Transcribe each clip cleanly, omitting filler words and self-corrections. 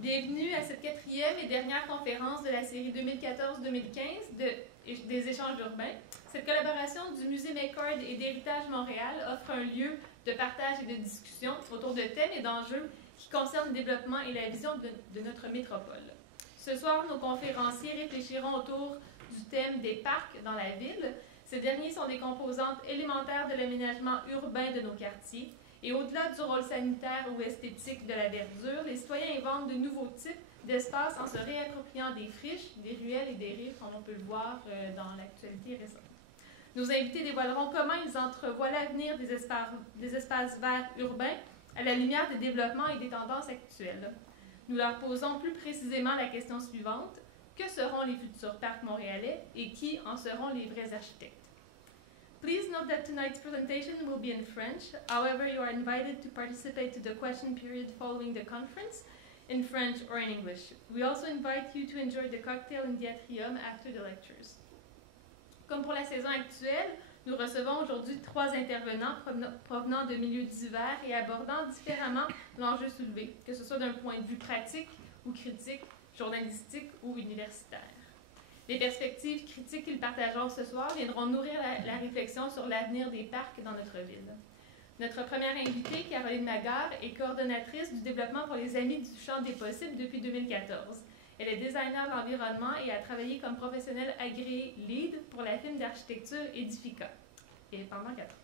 Bienvenue à cette quatrième et dernière conférence de la série 2014-2015 des échanges urbains. Cette collaboration du Musée McCord et d'Héritage Montréal offre un lieu de partage et de discussion autour de thèmes et d'enjeux qui concernent le développement et la vision de notre métropole. Ce soir, nos conférenciers réfléchiront autour du thème des parcs dans la ville. Ces derniers sont des composantes élémentaires de l'aménagement urbain de nos quartiers. Et au-delà du rôle sanitaire ou esthétique de la verdure, les citoyens inventent de nouveaux types d'espaces en se réappropriant des friches, des ruelles et des rives, comme on peut le voir dans l'actualité récente. Nos invités dévoileront comment ils entrevoient l'avenir des espaces verts urbains à la lumière des développements et des tendances actuelles. Nous leur posons plus précisément la question suivante: que seront les futurs parcs montréalais et qui en seront les vrais architectes? Please note that tonight's presentation will be in French. However, you are invited to participate to the question period following the conference in French or in English. We also invite you to enjoy the cocktail in the atrium after the lectures. Comme pour la saison actuelle, nous recevons aujourd'hui 3 intervenants provenant de milieux divers et abordant différemment l'enjeu soulevé, que ce soit d'un point de vue pratique ou critique, journalistique ou universitaire. Les perspectives critiques qu'ils partageront ce soir viendront nourrir la réflexion sur l'avenir des parcs dans notre ville. Notre première invitée, Caroline Magard, est coordonnatrice du développement pour les Amis du champ des possibles depuis 2014. Elle est designer d'environnement et a travaillé comme professionnelle agréée LEED pour la firme d'architecture Edifica, et pendant 4 ans.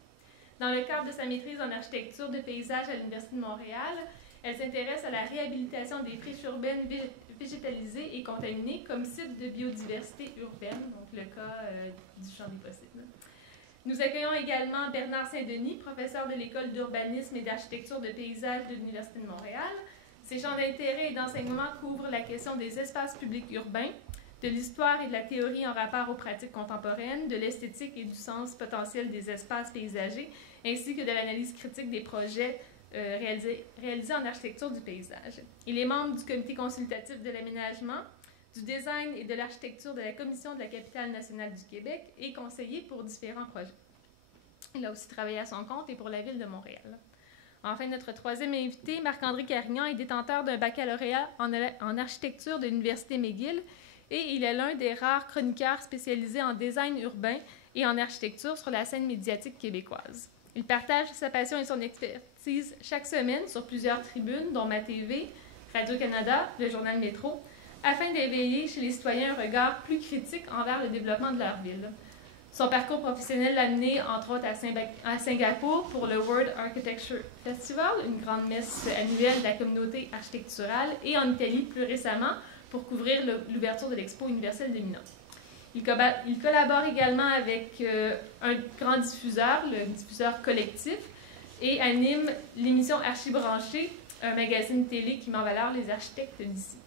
Dans le cadre de sa maîtrise en architecture de paysage à l'Université de Montréal, elle s'intéresse à la réhabilitation des friches urbaines végétalisées et contaminées comme site de biodiversité urbaine, donc le cas du champ des possibles. Nous accueillons également Bernard Saint-Denis, professeur de l'École d'urbanisme et d'architecture de paysage de l'Université de Montréal. Ses champs d'intérêt et d'enseignement couvrent la question des espaces publics urbains, de l'histoire et de la théorie en rapport aux pratiques contemporaines, de l'esthétique et du sens potentiel des espaces paysagers, ainsi que de l'analyse critique des projets réalisé en architecture du paysage. Il est membre du comité consultatif de l'aménagement, du design et de l'architecture de la Commission de la capitale nationale du Québec et conseiller pour différents projets. Il a aussi travaillé à son compte et pour la ville de Montréal. Enfin, notre troisième invité, Marc-André Carignan, est détenteur d'un baccalauréat en architecture de l'Université McGill et il est l'un des rares chroniqueurs spécialisés en design urbain et en architecture sur la scène médiatique québécoise. Il partage sa passion et son expertise chaque semaine sur plusieurs tribunes, dont MaTV, Radio-Canada, le journal Métro, afin d'éveiller chez les citoyens un regard plus critique envers le développement de leur ville. Son parcours professionnel l'a amené, entre autres, à Singapour pour le World Architecture Festival, une grande messe annuelle de la communauté architecturale, et en Italie plus récemment pour couvrir l'ouverture de l'Expo universelle de Milan. Il collabore également avec un grand diffuseur, le diffuseur collectif, et anime l'émission Archibranché, un magazine télé qui met en valeur les architectes d'ici.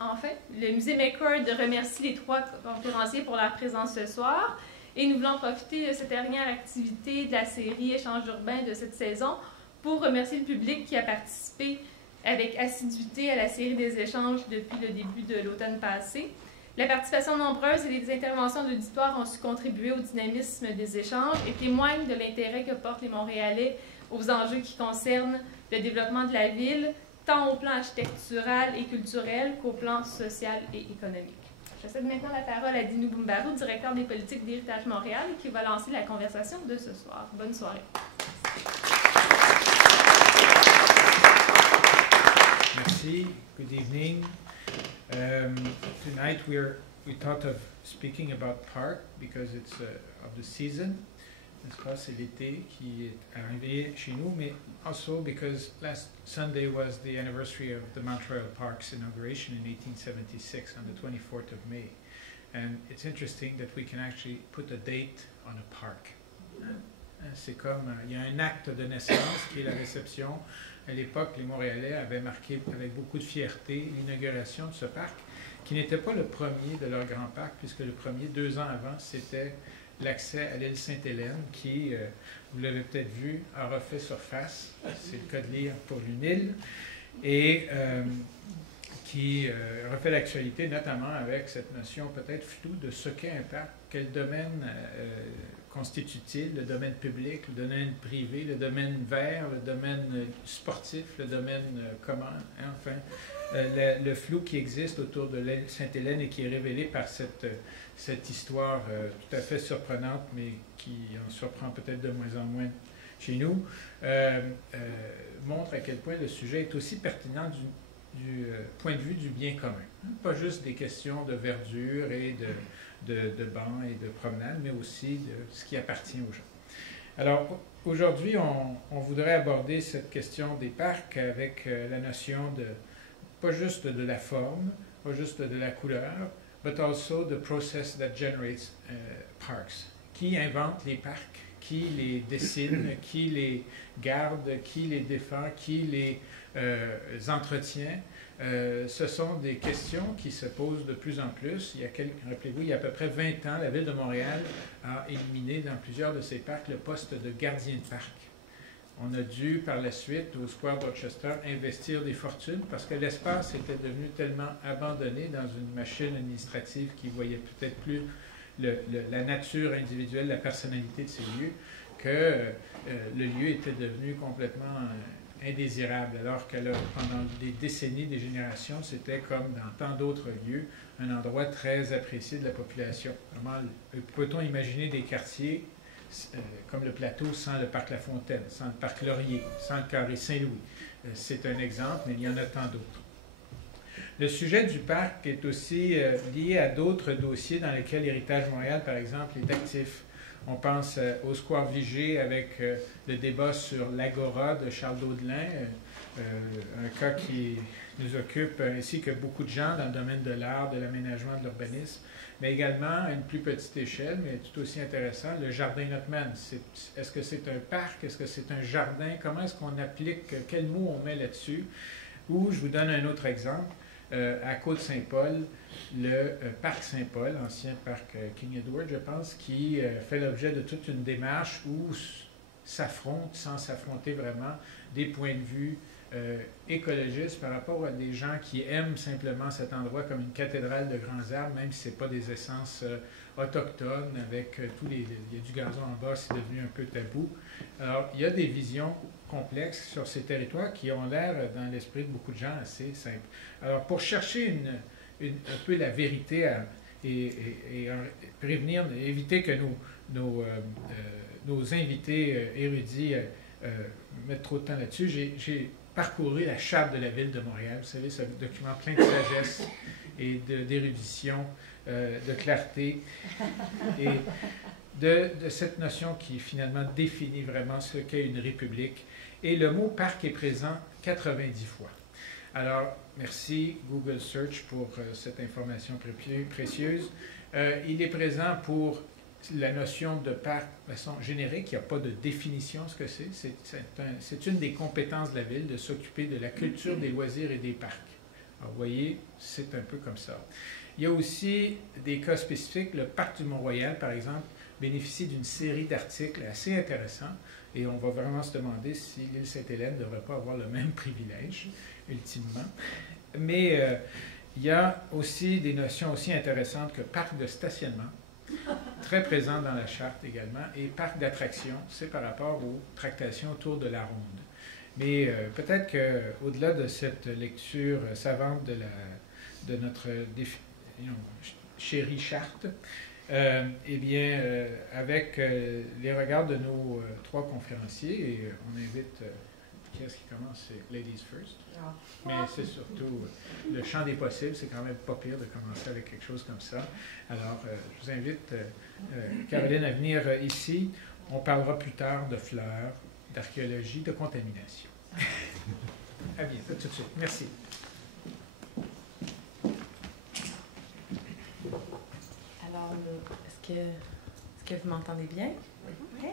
Enfin, le musée McCord remercie les 3 conférenciers pour leur présence ce soir et nous voulons profiter de cette dernière activité de la série Échanges urbains de cette saison pour remercier le public qui a participé avec assiduité à la série des échanges depuis le début de l'automne passé. La participation nombreuse et les interventions d'auditoire ont su contribuer au dynamisme des échanges et témoignent de l'intérêt que portent les Montréalais aux enjeux qui concernent le développement de la ville, tant au plan architectural et culturel qu'au plan social et économique. Je cède maintenant la parole à Dinou Boumbarou, directeur des politiques d'Héritage Montréal, qui va lancer la conversation de ce soir. Bonne soirée. Merci. Good evening. Tonight we thought of speaking about park because it's of the season. N'est-ce pas? C'est l'été qui est arrivé chez nous, mais also because last Sunday was the anniversary of the Montreal Park's inauguration in 1876 on the 24th of May. And it's interesting that we can actually put a date on a park. C'est comme, il y a un acte de naissance qui est la réception. À l'époque, les Montréalais avaient marqué avec beaucoup de fierté l'inauguration de ce parc, qui n'était pas le premier de leur grand parc, puisque le premier, 2 ans avant, c'était l'accès à l'île Sainte-Hélène, qui, vous l'avez peut-être vu, a refait surface. C'est le cas de lire pour une île. Et qui refait l'actualité, notamment avec cette notion peut-être floue de ce qu'est un parc, quel domaine constitue-t-il, le domaine public, le domaine privé, le domaine vert, le domaine sportif, le domaine commun, hein, enfin, le flou qui existe autour de Sainte-Hélène et qui est révélé par cette histoire tout à fait surprenante, mais qui en surprend peut-être de moins en moins chez nous, montre à quel point le sujet est aussi pertinent du point de vue du bien commun. Pas juste des questions de verdure et de bancs et de promenades, mais aussi de ce qui appartient aux gens. Alors, aujourd'hui, on voudrait aborder cette question des parcs avec la notion de, pas juste de la forme, pas juste de la couleur, but also the process that generates parks. Qui invente les parcs, qui les dessine, qui les garde, qui les défend, qui les entretient. Ce sont des questions qui se posent de plus en plus. Rappelez-vous, il y a à peu près 20 ans, la Ville de Montréal a éliminé dans plusieurs de ses parcs le poste de gardien de parc. On a dû, par la suite, au Square Rochester, investir des fortunes parce que l'espace était devenu tellement abandonné dans une machine administrative qui ne voyait peut-être plus la nature individuelle, la personnalité de ces lieux, que le lieu était devenu complètement indésirable, alors que là, pendant des décennies, des générations, c'était comme dans tant d'autres lieux, un endroit très apprécié de la population. Vraiment, peut-on imaginer des quartiers comme le Plateau sans le parc La Fontaine, sans le parc Laurier, sans le carré Saint-Louis? C'est un exemple, mais il y en a tant d'autres. Le sujet du parc est aussi lié à d'autres dossiers dans lesquels l'Héritage Montréal, par exemple, est actif. On pense au Square Vigée avec le débat sur l'Agora de Charles Daudelin, un cas qui nous occupe ainsi que beaucoup de gens dans le domaine de l'art, de l'aménagement, de l'urbanisme, mais également à une plus petite échelle, mais tout aussi intéressant, le Jardin Notman. Est-ce que c'est un parc? Est-ce que c'est un jardin? Comment est-ce qu'on applique? Quel mot on met là-dessus? Ou, je vous donne un autre exemple, à Côte-Saint-Paul, le parc Saint-Paul, ancien parc King Edward, je pense, qui fait l'objet de toute une démarche où s'affrontent, sans s'affronter vraiment, des points de vue écologistes par rapport à des gens qui aiment simplement cet endroit comme une cathédrale de grands arbres, même si ce n'est pas des essences autochtones, avec il y a du gazon en bas, c'est devenu un peu tabou. Alors, il y a des visions complexes sur ces territoires qui ont l'air, dans l'esprit de beaucoup de gens, assez simples. Alors, pour chercher un peu la vérité et prévenir, éviter que nos invités érudits mettent trop de temps là-dessus, j'ai parcouru la charte de la Ville de Montréal. Vous savez, ce document plein de sagesse et d'érudition, de clarté et de cette notion qui finalement définit vraiment ce qu'est une république. Et le mot parc est présent 90 fois. Alors, merci Google Search pour cette information précieuse. Il est présent pour la notion de parc de façon générique. Il n'y a pas de définition ce que c'est. C'est une des compétences de la Ville de s'occuper de la culture, des loisirs et des parcs. Alors, vous voyez, c'est un peu comme ça. Il y a aussi des cas spécifiques. Le parc du Mont-Royal, par exemple, bénéficie d'une série d'articles assez intéressants et on va vraiment se demander si l'île Sainte-Hélène ne devrait pas avoir le même privilège, ultimement. Mais il y a aussi des notions aussi intéressantes que parc de stationnement, très présent dans la charte également, et parc d'attraction, c'est par rapport aux tractations autour de la ronde. Mais peut-être qu'au-delà de cette lecture savante de notre chérie charte, eh bien, avec les regards de nos trois conférenciers, et on invite, qui est-ce qui commence? C'est Ladies First. Mais c'est surtout le champ des possibles, c'est quand même pas pire de commencer avec quelque chose comme ça. Alors, je vous invite, Caroline, à venir ici. On parlera plus tard de fleurs, d'archéologie, de contamination. À bientôt, tout de suite. Merci. Alors, est-ce que vous m'entendez bien? Oui.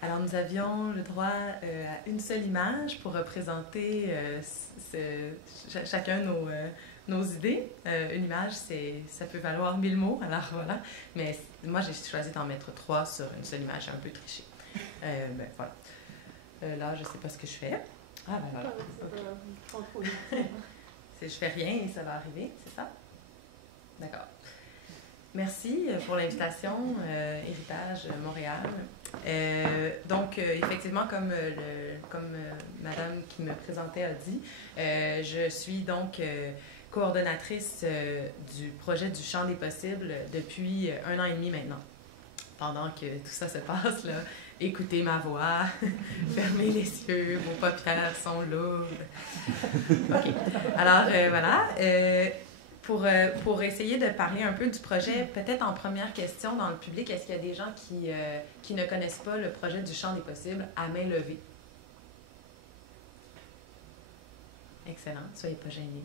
Alors, nous avions le droit à une seule image pour représenter chacun nos idées. Une image, ça peut valoir 1000 mots, alors voilà. Mais moi, j'ai choisi d'en mettre 3 sur une seule image, j'ai un peu triché. Ben, voilà. Là, je ne sais pas ce que je fais. Ah, ben voilà. Okay. Je fais rien et ça va arriver, c'est ça? D'accord. Merci pour l'invitation, Héritage Montréal. Donc, effectivement, comme madame qui me présentait a dit, je suis donc coordonnatrice du projet du Champ des possibles depuis 1 an et demi maintenant. Pendant que tout ça se passe, là, écoutez ma voix, fermez les yeux, vos paupières sont lourdes. OK. Alors, voilà. Pour essayer de parler un peu du projet, peut-être en première question dans le public, est-ce qu'il y a des gens qui ne connaissent pas le projet du Champ des possibles à main levée? Excellent, soyez pas gênés.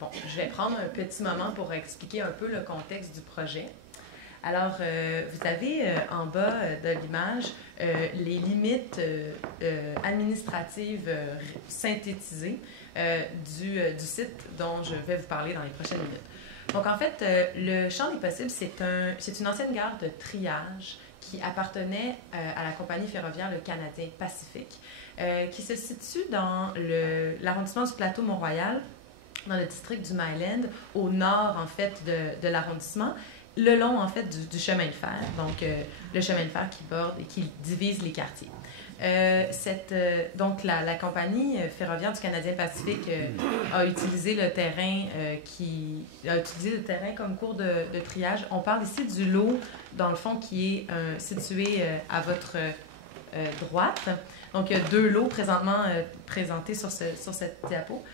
Bon, je vais prendre un petit moment pour expliquer un peu le contexte du projet. Alors, vous avez en bas de l'image les limites administratives synthétisées du site dont je vais vous parler dans les prochaines minutes. Donc, en fait, le Champ des possibles, c'est une ancienne gare de triage qui appartenait à la compagnie ferroviaire Le Canadien Pacifique, qui se situe dans l'arrondissement du Plateau-Mont-Royal, dans le district du Myland, au nord, en fait, de l'arrondissement, le long, en fait, du chemin de fer. Donc, le chemin de fer qui borde et qui divise les quartiers. Donc, la compagnie ferroviaire du Canadien Pacifique a utilisé le terrain comme cours de triage. On parle ici du lot, dans le fond, qui est situé à votre droite. Donc, il y a 2 lots présentement présentés sur cette diapo.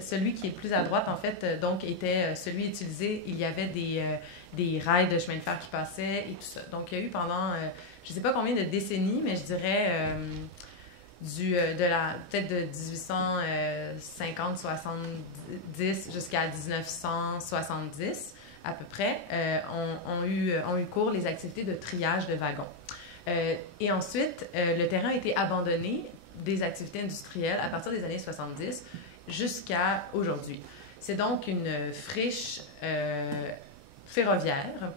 Celui qui est le plus à droite, en fait, donc, était celui utilisé. Il y avait des rails de chemin de fer qui passaient et tout ça. Donc, il y a eu pendant, je ne sais pas combien de décennies, mais je dirais peut-être de 1850-70 jusqu'à 1970 à peu près, ont eu cours les activités de triage de wagons. Et ensuite, le terrain a été abandonné des activités industrielles à partir des années 70 jusqu'à aujourd'hui. C'est donc une friche ferroviaire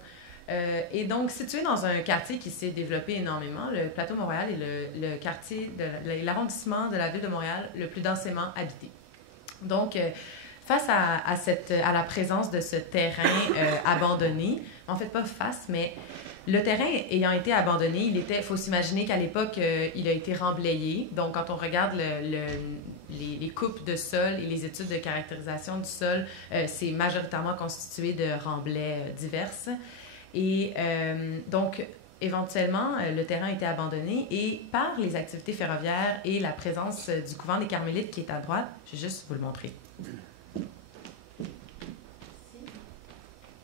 et donc située dans un quartier qui s'est développé énormément. Le Plateau-Montréal est le quartier, l'arrondissement de la ville de Montréal le plus densément habité. Donc, face à la présence de ce terrain abandonné, en fait pas face, mais le terrain ayant été abandonné, il faut s'imaginer qu'à l'époque, il a été remblayé. Donc, quand on regarde les coupes de sol et les études de caractérisation du sol, c'est majoritairement constitué de remblais diverses. Et donc, éventuellement, le terrain a été abandonné et par les activités ferroviaires et la présence du couvent des Carmélites qui est à droite, je vais juste vous le montrer.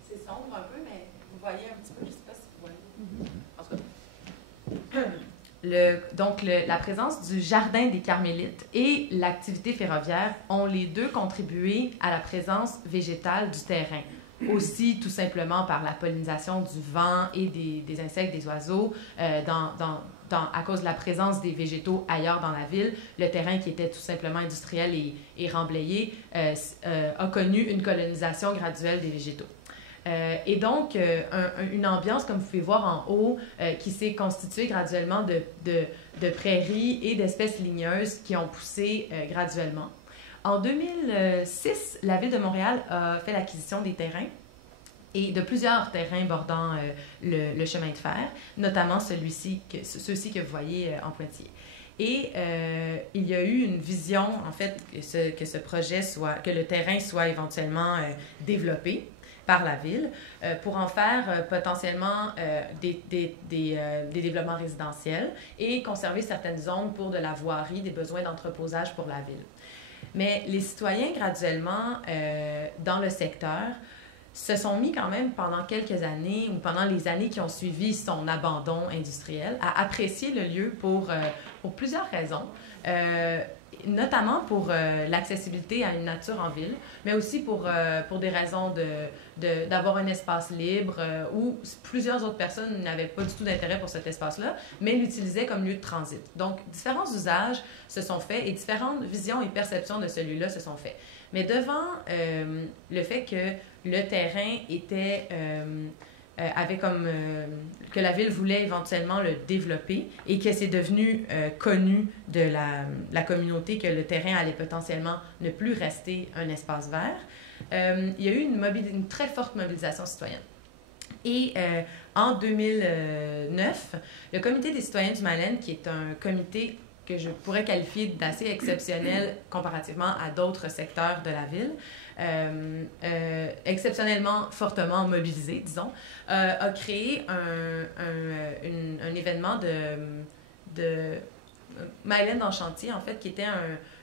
C'est sombre un peu, mais vous voyez un petit peu, je ne sais pas si vous voyez. En tout cas, la présence du Jardin des Carmélites et l'activité ferroviaire ont les deux contribué à la présence végétale du terrain. Aussi, tout simplement par la pollinisation du vent et des insectes, des oiseaux, à cause de la présence des végétaux ailleurs dans la ville, le terrain qui était tout simplement industriel et remblayé a connu une colonisation graduelle des végétaux. Et donc, une ambiance, comme vous pouvez voir en haut, qui s'est constituée graduellement de prairies et d'espèces ligneuses qui ont poussé graduellement. En 2006, la Ville de Montréal a fait l'acquisition des terrains et de plusieurs terrains bordant le chemin de fer, notamment ceux-ci que vous voyez en pointillé. Et il y a eu une vision, en fait, que le terrain soit éventuellement développé par la ville pour en faire potentiellement des développements résidentiels et conserver certaines zones pour de la voirie, des besoins d'entreposage pour la ville. Mais les citoyens, graduellement, dans le secteur, se sont mis quand même pendant quelques années ou pendant les années qui ont suivi son abandon industriel à apprécier le lieu pour plusieurs raisons, notamment pour l'accessibilité à une nature en ville, mais aussi pour des raisons d'avoir un espace libre où plusieurs autres personnes n'avaient pas du tout d'intérêt pour cet espace-là, mais l'utilisaient comme lieu de transit. Donc, différents usages se sont faits et différentes visions et perceptions de ce lieu-là se sont faits. Mais devant le fait que le terrain était... que la ville voulait éventuellement le développer et que c'est devenu connu de la communauté que le terrain allait potentiellement ne plus rester un espace vert, il y a eu une très forte mobilisation citoyenne. Et en 2009, le Comité des citoyens du Mylène, qui est un comité que je pourrais qualifier d'assez exceptionnel comparativement à d'autres secteurs de la ville, exceptionnellement fortement mobilisé, disons, a créé un événement de Mylène dans chantier, en fait, qui était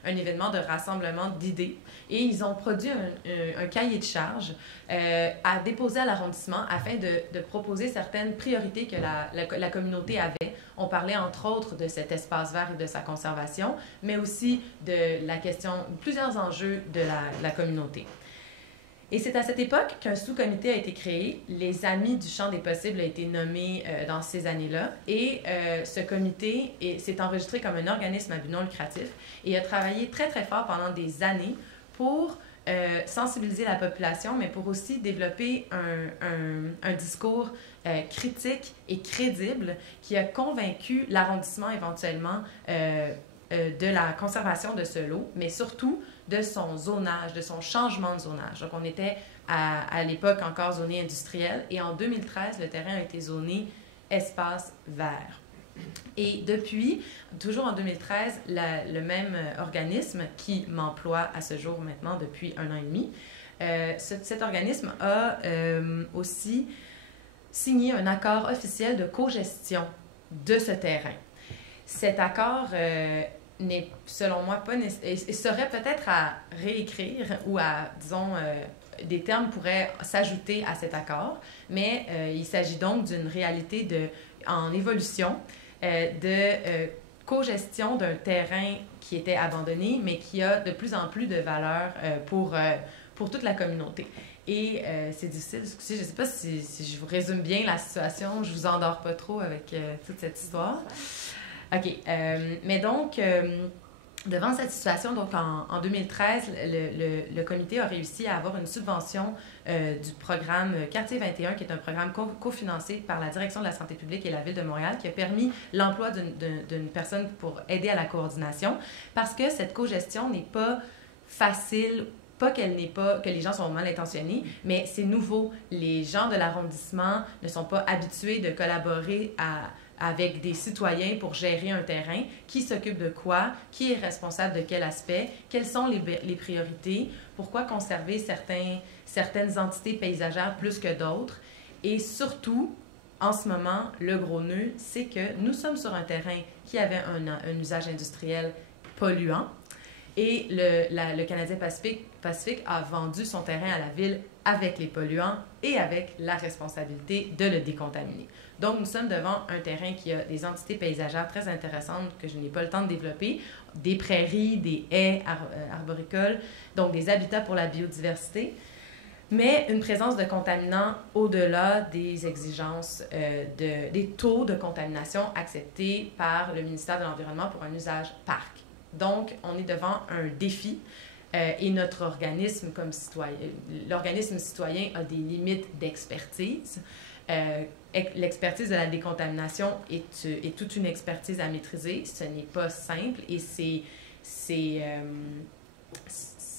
un événement de rassemblement d'idées. Et ils ont produit un cahier de charges à déposer à l'arrondissement afin de proposer certaines priorités que la communauté avait. On parlait entre autres de cet espace vert et de sa conservation, mais aussi de la question, plusieurs enjeux de la communauté. Et c'est à cette époque qu'un sous-comité a été créé. Les Amis du champ des possibles a été nommé dans ces années-là. Et ce comité s'est enregistré comme un organisme à but non lucratif et a travaillé très, très fort pendant des années pour sensibiliser la population, mais pour aussi développer un discours critique et crédible qui a convaincu l'arrondissement éventuellement de la conservation de ce lot, mais surtout de son zonage, de son changement de zonage. Donc, on était à l'époque encore zoné industriel et en 2013, le terrain a été zoné espace vert. Et depuis, toujours en 2013, le même organisme qui m'emploie à ce jour maintenant depuis 1 an et demi, cet organisme a aussi signé un accord officiel de cogestion de ce terrain. Cet accord n'est, selon moi, pas nécessaire, et serait peut-être à réécrire ou à, disons, des termes pourraient s'ajouter à cet accord, mais il s'agit donc d'une réalité en évolution de cogestion d'un terrain qui était abandonné, mais qui a de plus en plus de valeur pour toute la communauté. Et c'est difficile, je ne sais pas si je vous résume bien la situation, je ne vous endors pas trop avec toute cette histoire. OK. Mais donc, devant cette situation, donc en 2013, le comité a réussi à avoir une subvention du programme Quartier 21, qui est un programme cofinancé par la Direction de la santé publique et la Ville de Montréal, qui a permis l'emploi d'une personne pour aider à la coordination, parce que cette cogestion n'est pas facile, pas que les gens sont mal intentionnés, mais c'est nouveau. Les gens de l'arrondissement ne sont pas habitués de collaborer avec des citoyens pour gérer un terrain, qui s'occupe de quoi, qui est responsable de quel aspect, quelles sont les priorités, pourquoi conserver certaines entités paysagères plus que d'autres. Et surtout, en ce moment, le gros nœud, c'est que nous sommes sur un terrain qui avait un usage industriel polluant et le Canadien Pacifique a vendu son terrain à la ville avec les polluants et avec la responsabilité de le décontaminer. Donc, nous sommes devant un terrain qui a des entités paysagères très intéressantes que je n'ai pas le temps de développer, des prairies, des haies arboricoles, donc des habitats pour la biodiversité, mais une présence de contaminants au-delà des exigences, des taux de contamination acceptés par le ministère de l'Environnement pour un usage parc. Donc, on est devant un défi et notre organisme comme citoyen, l'organisme citoyen a des limites d'expertise. L'expertise de la décontamination est toute une expertise à maîtriser. Ce n'est pas simple et ce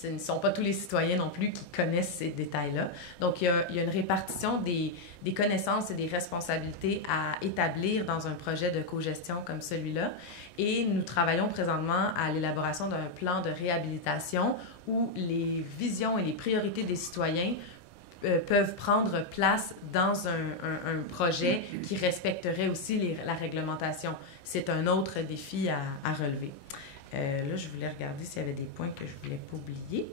ne sont pas tous les citoyens non plus qui connaissent ces détails-là. Donc, il y a une répartition des connaissances et des responsabilités à établir dans un projet de cogestion comme celui-là. Et nous travaillons présentement à l'élaboration d'un plan de réhabilitation où les visions et les priorités des citoyens peuvent prendre place dans un projet qui respecterait aussi la réglementation. C'est un autre défi à relever. Là, je voulais regarder s'il y avait des points que je ne voulais pas oublier.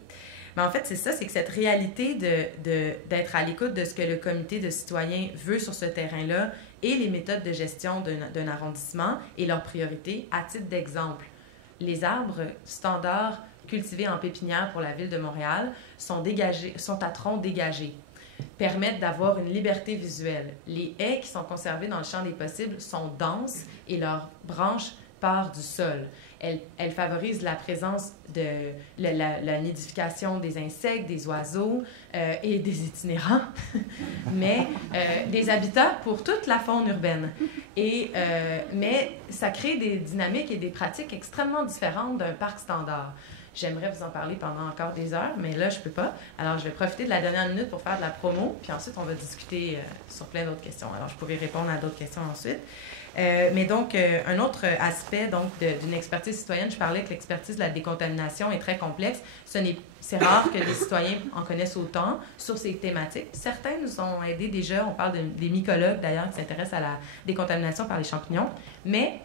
Mais en fait, c'est ça, c'est que cette réalité d'être à l'écoute de ce que le comité de citoyens veut sur ce terrain-là et les méthodes de gestion d'un arrondissement et leurs priorités, à titre d'exemple. Les arbres standards cultivés en pépinière pour la Ville de Montréal sont à tronc dégagé, permettent d'avoir une liberté visuelle. Les haies qui sont conservées dans le champ des possibles sont denses et leurs branches partent du sol. Elles favorisent la présence de la nidification des insectes, des oiseaux et des itinérants, mais des habitats pour toute la faune urbaine. Mais ça crée des dynamiques et des pratiques extrêmement différentes d'un parc standard. j'aimerais vous en parler pendant encore des heures, mais là, je peux pas. Alors, je vais profiter de la dernière minute pour faire de la promo, puis ensuite, on va discuter sur plein d'autres questions. Alors, je pourrai répondre à d'autres questions ensuite. Mais donc, un autre aspect donc, d'une expertise citoyenne, je parlais que l'expertise de la décontamination est très complexe. C'est rare que les citoyens en connaissent autant sur ces thématiques. Certains nous ont aidés déjà. On parle des mycologues, d'ailleurs, qui s'intéressent à la décontamination par les champignons. Mais,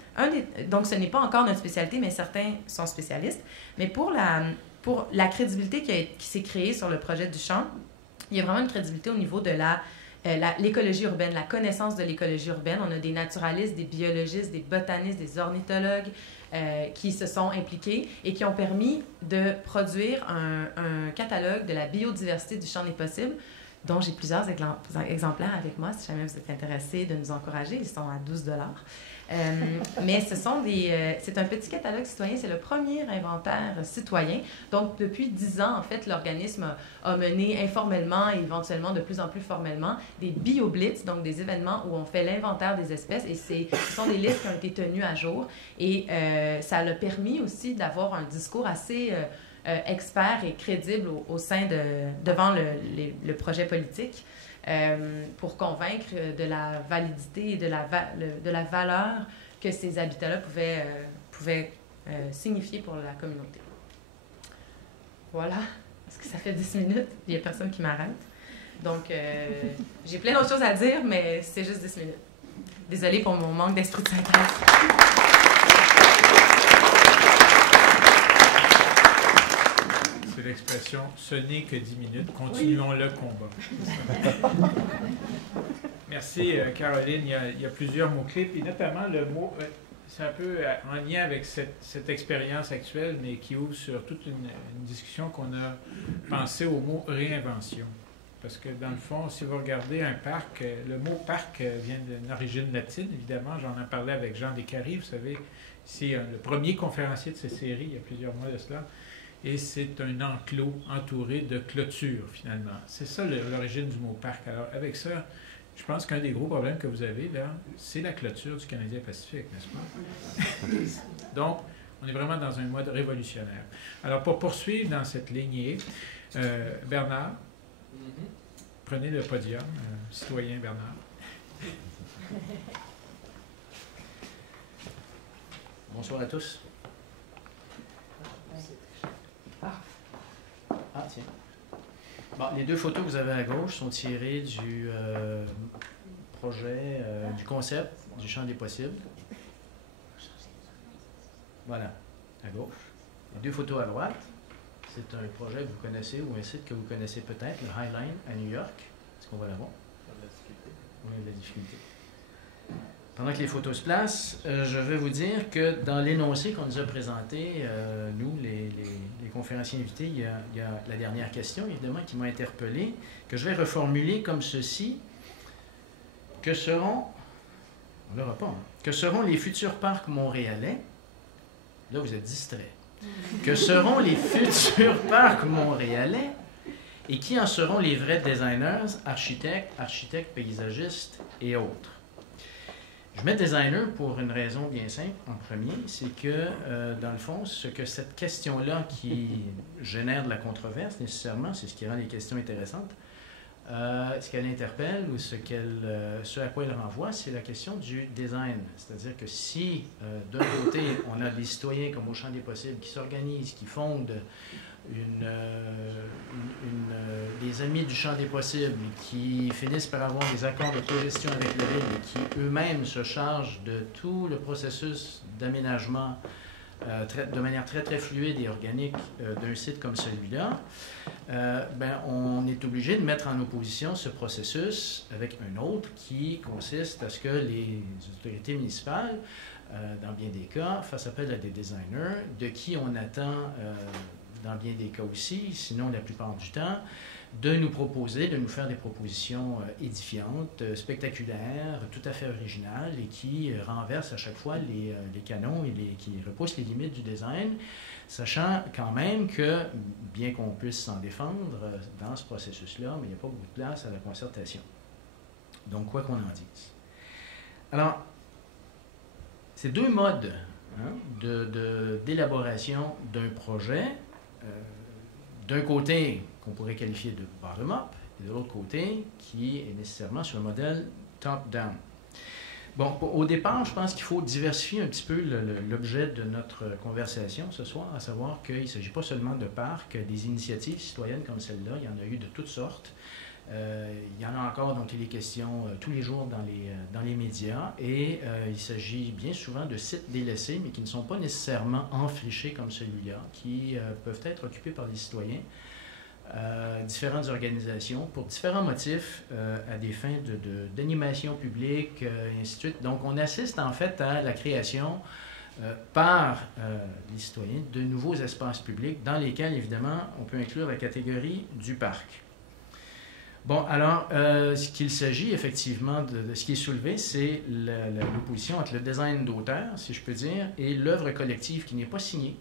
donc, ce n'est pas encore notre spécialité, mais certains sont spécialistes. Mais pour la crédibilité qui s'est créée sur le projet du champ, il y a vraiment une crédibilité au niveau de l'écologie urbaine, la connaissance de l'écologie urbaine. On a des naturalistes, des biologistes, des botanistes, des ornithologues qui se sont impliqués et qui ont permis de produire un catalogue de la biodiversité du champ des possibles, dont j'ai plusieurs exemplaires avec moi, si jamais vous êtes intéressés de nous encourager. Ils sont à 12 $. Mais c'est un petit catalogue citoyen, c'est le premier inventaire citoyen. Donc, depuis 10 ans, en fait, l'organisme a mené informellement et éventuellement de plus en plus formellement des bioblitz, donc des événements où on fait l'inventaire des espèces et ce sont des listes qui ont été tenues à jour. Et ça a permis aussi d'avoir un discours assez expert et crédible devant le projet politique. Pour convaincre de la validité et de la valeur que ces habitats-là pouvaient signifier pour la communauté. Voilà. Est-ce que ça fait 10 minutes? Il n'y a personne qui m'arrête. Donc, j'ai plein d'autres choses à dire, mais c'est juste 10 minutes. Désolée pour mon manque d'esprit de synthèse. C'est l'expression « ce n'est que 10 minutes, continuons le combat ». Merci, Caroline. Il y a plusieurs mots-clés, puis notamment le mot, c'est un peu en lien avec cette expérience actuelle, mais qui ouvre sur toute une discussion qu'on a pensé au mot « réinvention ». Parce que dans le fond, si vous regardez un parc, le mot « parc » vient d'une origine latine, évidemment. J'en ai parlé avec Jean Descaries, vous savez, c'est le premier conférencier de cette série, il y a plusieurs mois de cela. Et c'est un enclos entouré de clôtures, finalement. C'est ça l'origine du mot parc. Alors, avec ça, je pense qu'un des gros problèmes que vous avez, là, c'est la clôture du Canadien Pacifique, n'est-ce pas? Donc, on est vraiment dans un mode révolutionnaire. Alors, pour poursuivre dans cette lignée, Bernard, prenez le podium, citoyen Bernard. Bonsoir à tous. Ah, tiens. Bon, les deux photos que vous avez à gauche sont tirées du projet, du concept du champ des possibles. Voilà, à gauche. Les deux photos à droite, c'est un projet que vous connaissez ou un site que vous connaissez peut-être, le High Line à New York. Est-ce qu'on va l'avoir? Oui, la difficulté. Pendant que les photos se placent, je vais vous dire que dans l'énoncé qu'on nous a présenté, nous, les conférenciers invités, il y a la dernière question, évidemment, qui m'a interpellé, que je vais reformuler comme ceci. Que seront, on l'aura pas, hein, que seront les futurs parcs montréalais? Là, vous êtes distraits. Que seront les futurs parcs montréalais et qui en seront les vrais designers, architectes, paysagistes et autres? Je mets designer pour une raison bien simple en premier, c'est que, dans le fond, ce que cette question-là qui génère de la controverse, nécessairement, c'est ce qui rend les questions intéressantes, ce qu'elle interpelle ou ce à quoi elle renvoie, c'est la question du design. C'est-à-dire que si, d'un côté, on a des citoyens comme au Champ des possibles qui s'organisent, qui fondent des amis du champ des possibles qui finissent par avoir des accords de cogestion avec la ville et qui eux-mêmes se chargent de tout le processus d'aménagement de manière très, très fluide et organique d'un site comme celui-là, on est obligé de mettre en opposition ce processus avec un autre qui consiste à ce que les autorités municipales, dans bien des cas, fassent appel à des designers de qui on attend dans bien des cas aussi, sinon la plupart du temps, de nous proposer, de nous faire des propositions édifiantes, spectaculaires, tout à fait originales et qui renversent à chaque fois les canons et qui repoussent les limites du design, sachant quand même que, bien qu'on puisse s'en défendre dans ce processus-là, mais il n'y a pas beaucoup de place à la concertation. Donc, quoi qu'on en dise. Alors, ces deux modes d'élaboration d'un projet d'un côté qu'on pourrait qualifier de bottom-up, et de l'autre côté qui est nécessairement sur le modèle top-down. Bon, au départ, je pense qu'il faut diversifier un petit peu l'objet de notre conversation ce soir, à savoir qu'il ne s'agit pas seulement de parcs, des initiatives citoyennes comme celle-là, il y en a eu de toutes sortes. Il y en a encore dont il est question tous les jours dans les médias, et il s'agit bien souvent de sites délaissés, mais qui ne sont pas nécessairement enfrichés comme celui-là, qui peuvent être occupés par des citoyens, différentes organisations, pour différents motifs, à des fins d'animation publique, et ainsi de suite. Donc, on assiste en fait à la création par les citoyens de nouveaux espaces publics dans lesquels, évidemment, on peut inclure la catégorie du parc. Bon, alors, ce qu'il s'agit effectivement de ce qui est soulevé, c'est l'opposition entre le design d'auteur, si je peux dire, et l'œuvre collective qui n'est pas signée,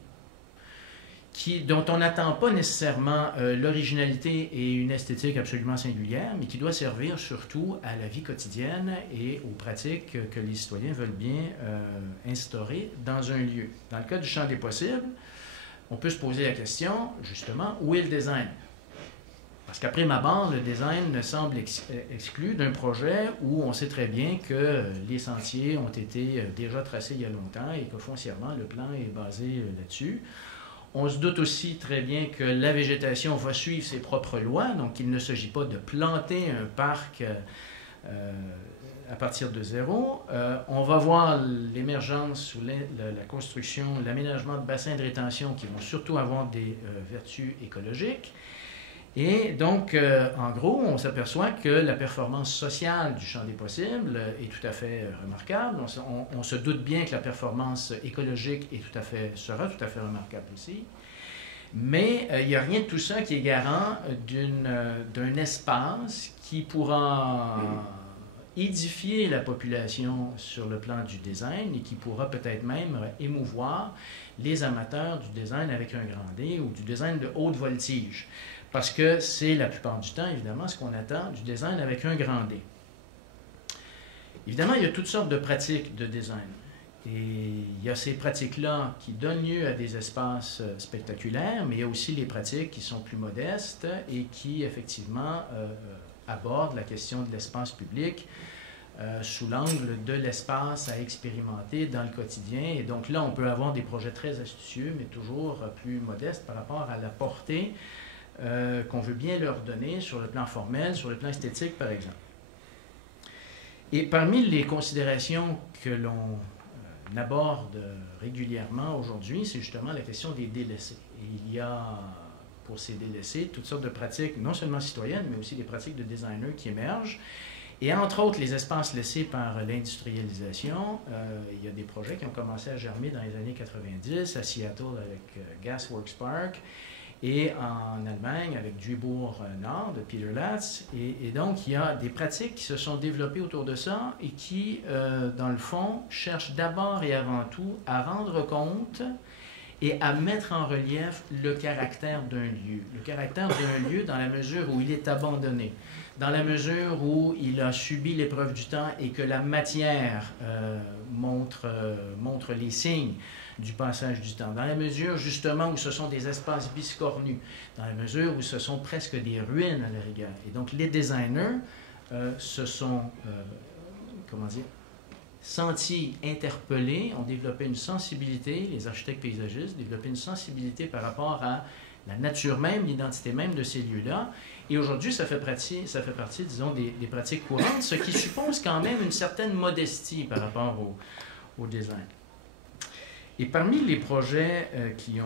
dont on n'attend pas nécessairement l'originalité et une esthétique absolument singulière, mais qui doit servir surtout à la vie quotidienne et aux pratiques que les citoyens veulent bien instaurer dans un lieu. Dans le cas du champ des possibles, on peut se poser la question, justement, où est le design? Parce qu'après ma barre, le design semble exclu d'un projet où on sait très bien que les sentiers ont été déjà tracés il y a longtemps et que foncièrement, le plan est basé là-dessus. On se doute aussi très bien que la végétation va suivre ses propres lois, donc il ne s'agit pas de planter un parc à partir de zéro. On va voir l'émergence ou la construction, l'aménagement de bassins de rétention qui vont surtout avoir des vertus écologiques. Et donc, en gros, on s'aperçoit que la performance sociale du champ des possibles est tout à fait remarquable. On se doute bien que la performance écologique sera tout à fait remarquable aussi. Mais il n'y a rien de tout ça qui est garant d'un espace qui pourra édifier la population sur le plan du design et qui pourra peut-être même émouvoir les amateurs du design avec un grand D ou du design de haute voltige. Parce que c'est la plupart du temps, évidemment, ce qu'on attend du design avec un grand D. Évidemment, il y a toutes sortes de pratiques de design. Et il y a ces pratiques-là qui donnent lieu à des espaces spectaculaires, mais il y a aussi les pratiques qui sont plus modestes et qui, effectivement, abordent la question de l'espace public sous l'angle de l'espace à expérimenter dans le quotidien. Et donc là, on peut avoir des projets très astucieux, mais toujours plus modestes par rapport à la portée qu'on veut bien leur donner sur le plan formel, sur le plan esthétique, par exemple. Et parmi les considérations que l'on aborde régulièrement aujourd'hui, c'est justement la question des délaissés. Et il y a, pour ces délaissés, toutes sortes de pratiques, non seulement citoyennes, mais aussi des pratiques de designers qui émergent. Et entre autres, les espaces laissés par l'industrialisation, il y a des projets qui ont commencé à germer dans les années 90, à Seattle avec Gasworks Park, et en Allemagne avec Duisbourg Nord de Peter Latz. Et donc, il y a des pratiques qui se sont développées autour de ça et qui, dans le fond, cherchent d'abord et avant tout à rendre compte et à mettre en relief le caractère d'un lieu. Le caractère d'un lieu dans la mesure où il est abandonné, dans la mesure où il a subi l'épreuve du temps et que la matière montre les signes du passage du temps, dans la mesure justement où ce sont des espaces biscornus, dans la mesure où ce sont presque des ruines à la rigueur. Et donc les designers se sont, sentis interpellés, ont développé une sensibilité, les architectes paysagistes, développé une sensibilité par rapport à la nature même, l'identité même de ces lieux-là. Et aujourd'hui, ça fait partie, disons, des pratiques courantes, ce qui suppose quand même une certaine modestie par rapport au design. Et parmi les projets qui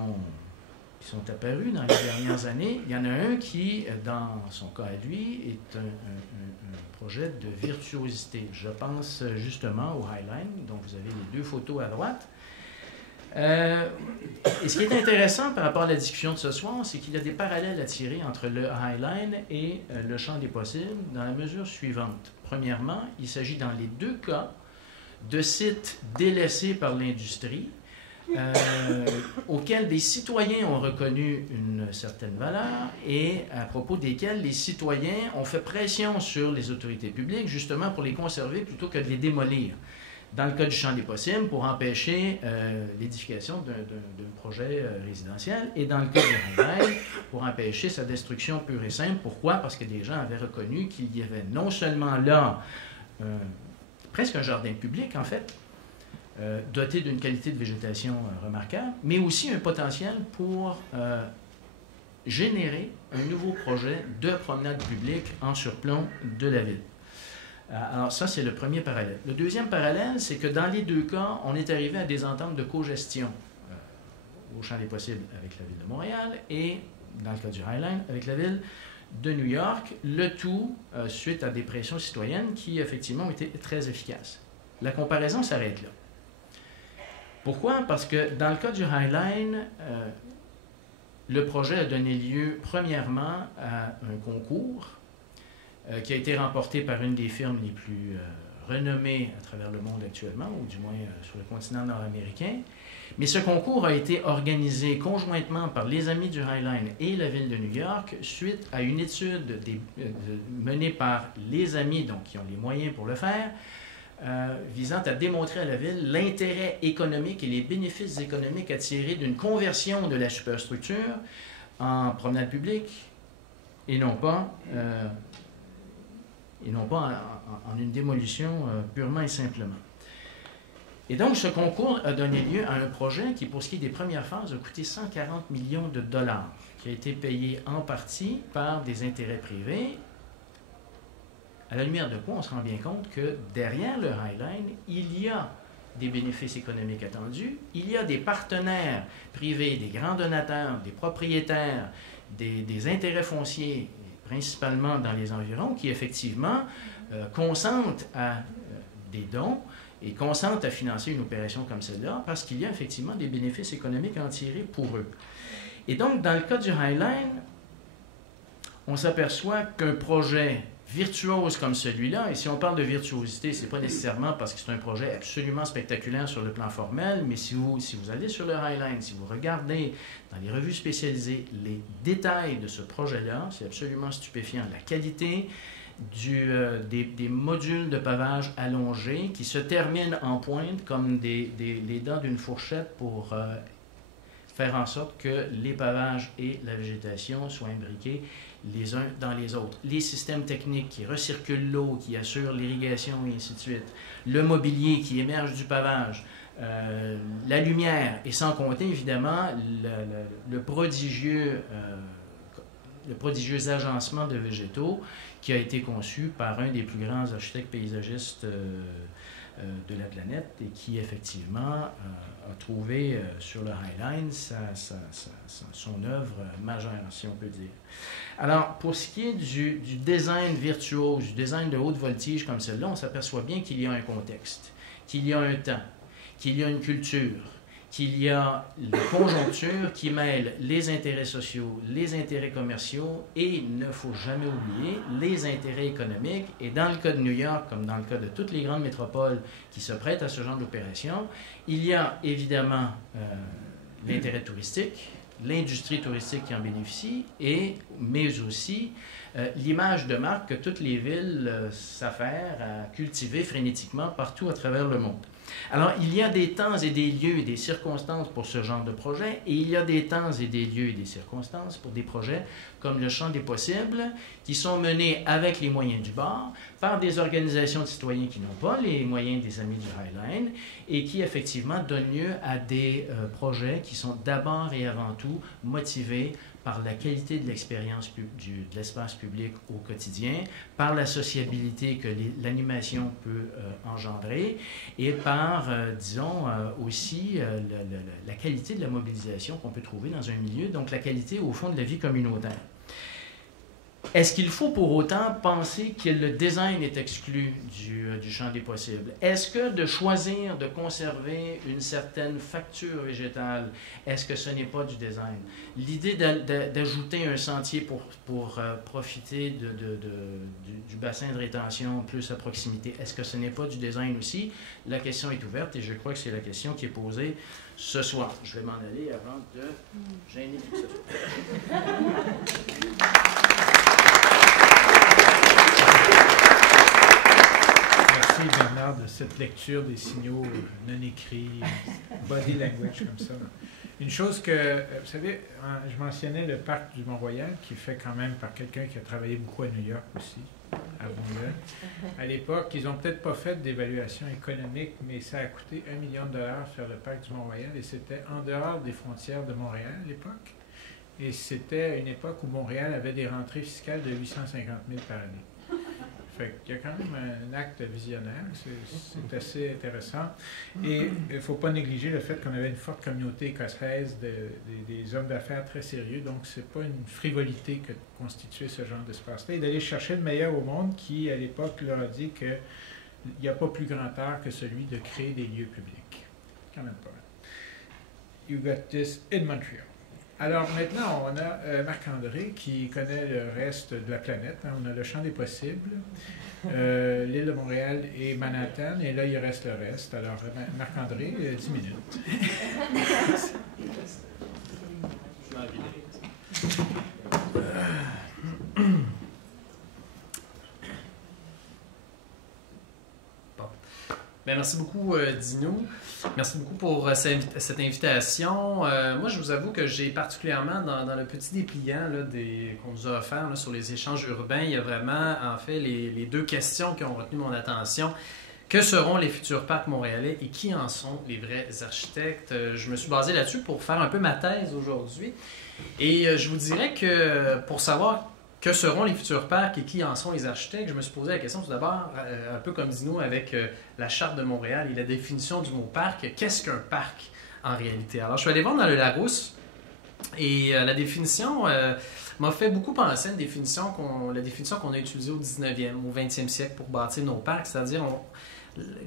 sont apparus dans les dernières années, il y en a un qui, dans son cas à lui, est un projet de virtuosité. Je pense justement au Highline, dont vous avez les deux photos à droite. Et ce qui est intéressant par rapport à la discussion de ce soir, c'est qu'il y a des parallèles à tirer entre le Highline et le champ des possibles dans la mesure suivante. Premièrement, il s'agit dans les deux cas de sites délaissés par l'industrie, auxquels des citoyens ont reconnu une certaine valeur et à propos desquels les citoyens ont fait pression sur les autorités publiques justement pour les conserver plutôt que de les démolir. Dans le cas du champ des possibles, pour empêcher l'édification d'un projet résidentiel, et dans le cas du Highline, pour empêcher sa destruction pure et simple. Pourquoi? Parce que des gens avaient reconnu qu'il y avait non seulement là presque un jardin public, en fait, doté d'une qualité de végétation remarquable, mais aussi un potentiel pour générer un nouveau projet de promenade publique en surplomb de la ville. Alors ça, c'est le premier parallèle. Le deuxième parallèle, c'est que dans les deux cas, on est arrivé à des ententes de cogestion au champ des possibles avec la ville de Montréal et, dans le cas du Highline, avec la ville de New York, le tout suite à des pressions citoyennes qui, effectivement, ont été très efficaces. La comparaison s'arrête là. Pourquoi? Parce que dans le cas du Highline, le projet a donné lieu, premièrement, à un concours qui a été remporté par une des firmes les plus renommées à travers le monde actuellement, ou du moins sur le continent nord-américain. Mais ce concours a été organisé conjointement par les Amis du Highline et la ville de New York suite à une étude menée par les Amis, donc qui ont les moyens pour le faire, visant à démontrer à la ville l'intérêt économique et les bénéfices économiques à tirer d'une conversion de la superstructure en promenade publique et non pas en une démolition purement et simplement. Et donc, ce concours a donné lieu à un projet qui, pour ce qui est des premières phases, a coûté 140 millions de dollars, qui a été payé en partie par des intérêts privés. À la lumière de quoi on se rend bien compte que derrière le Highline, il y a des bénéfices économiques attendus, il y a des partenaires privés, des grands donateurs, des propriétaires, des intérêts fonciers, principalement dans les environs, qui effectivement consentent à des dons et consentent à financer une opération comme celle-là parce qu'il y a effectivement des bénéfices économiques à en tirer pour eux. Et donc, dans le cas du Highline, on s'aperçoit qu'un projet virtuose comme celui-là, et si on parle de virtuosité, ce n'est pas nécessairement parce que c'est un projet absolument spectaculaire sur le plan formel, mais si vous allez sur le Highline, si vous regardez dans les revues spécialisées les détails de ce projet-là, c'est absolument stupéfiant. La qualité des modules de pavage allongés qui se terminent en pointe comme les dents d'une fourchette pour faire en sorte que les pavages et la végétation soient imbriqués les uns dans les autres. Les systèmes techniques qui recirculent l'eau, qui assurent l'irrigation et ainsi de suite. Le mobilier qui émerge du pavage. La lumière, et sans compter évidemment le prodigieux agencement de végétaux qui a été conçu par un des plus grands architectes paysagistes de la planète et qui effectivement a trouvé sur le Highline son œuvre majeure, si on peut dire. Alors, pour ce qui est du design virtuose, du design de haute voltige comme celle-là, on s'aperçoit bien qu'il y a un contexte, qu'il y a un temps, qu'il y a une culture, qu'il y a la conjoncture qui mêle les intérêts sociaux, les intérêts commerciaux et, il ne faut jamais oublier, les intérêts économiques. Et dans le cas de New York, comme dans le cas de toutes les grandes métropoles qui se prêtent à ce genre d'opération, il y a évidemment l'intérêt touristique, l'industrie touristique qui en bénéficie, mais aussi l'image de marque que toutes les villes s'affairent à cultiver frénétiquement partout à travers le monde. Alors, il y a des temps et des lieux et des circonstances pour ce genre de projet, et il y a des temps et des lieux et des circonstances pour des projets comme le Champ des possibles, qui sont menés avec les moyens du bord, par des organisations de citoyens qui n'ont pas les moyens des Amis du Highline, et qui effectivement donnent lieu à des projets qui sont d'abord et avant tout motivés par la qualité de l'expérience de l'espace public au quotidien, par la sociabilité que l'animation peut engendrer et par, disons, aussi la qualité de la mobilisation qu'on peut trouver dans un milieu, donc la qualité, au fond, de la vie communautaire. Est-ce qu'il faut pour autant penser que le design est exclu du champ des possibles? Est-ce que de choisir de conserver une certaine facture végétale, est-ce que ce n'est pas du design? L'idée d'ajouter un sentier pour profiter du bassin de rétention plus à proximité, est-ce que ce n'est pas du design aussi? La question est ouverte et je crois que c'est la question qui est posée ce soir. Je vais m'en aller avant de gêner tout ça. Merci Bernard de cette lecture des signaux non écrits, body language comme ça. Une chose que, vous savez, je mentionnais le parc du Mont-Royal, qui est fait quand même par quelqu'un qui a travaillé beaucoup à New York aussi, à l'époque, ils n'ont peut-être pas fait d'évaluation économique, mais ça a coûté $1 million faire le parc du Mont-Royal, et c'était en dehors des frontières de Montréal à l'époque. Et c'était une époque où Montréal avait des rentrées fiscales de 850 000 par année. Fait qu'il y a quand même un acte visionnaire, c'est assez intéressant. Et il ne faut pas négliger le fait qu'on avait une forte communauté écossaise, des hommes d'affaires très sérieux, donc ce n'est pas une frivolité que de constituer ce genre d'espace-là, et d'aller chercher le meilleur au monde qui, à l'époque, leur a dit qu'il n'y a pas plus grand art que celui de créer des lieux publics. Quand même pas. You got this in Montreal. Alors maintenant, on a Marc-André qui connaît le reste de la planète. Hein. On a le champ des possibles, l'île de Montréal et Manhattan, et là, il reste le reste. Alors, Marc-André, 10 minutes. Bien, merci beaucoup, Dino. Merci beaucoup pour cette invitation. Moi, je vous avoue que j'ai particulièrement, dans le petit dépliant qu'on nous a offert là, sur les échanges urbains, il y a vraiment, en fait, les deux questions qui ont retenu mon attention. Que seront les futurs parcs montréalais et qui en sont les vrais architectes? Je me suis basé là-dessus pour faire un peu ma thèse aujourd'hui. Et je vous dirais que pour savoir que seront les futurs parcs et qui en sont les architectes, je me suis posé la question tout d'abord, un peu comme Dino avec la Charte de Montréal et la définition du mot parc. Qu'est-ce qu'un parc en réalité? Alors, je suis allé voir dans le Larousse et la définition m'a fait beaucoup penser à la définition qu'on a utilisée au 19e, au 20e siècle pour bâtir nos parcs, c'est-à-dire,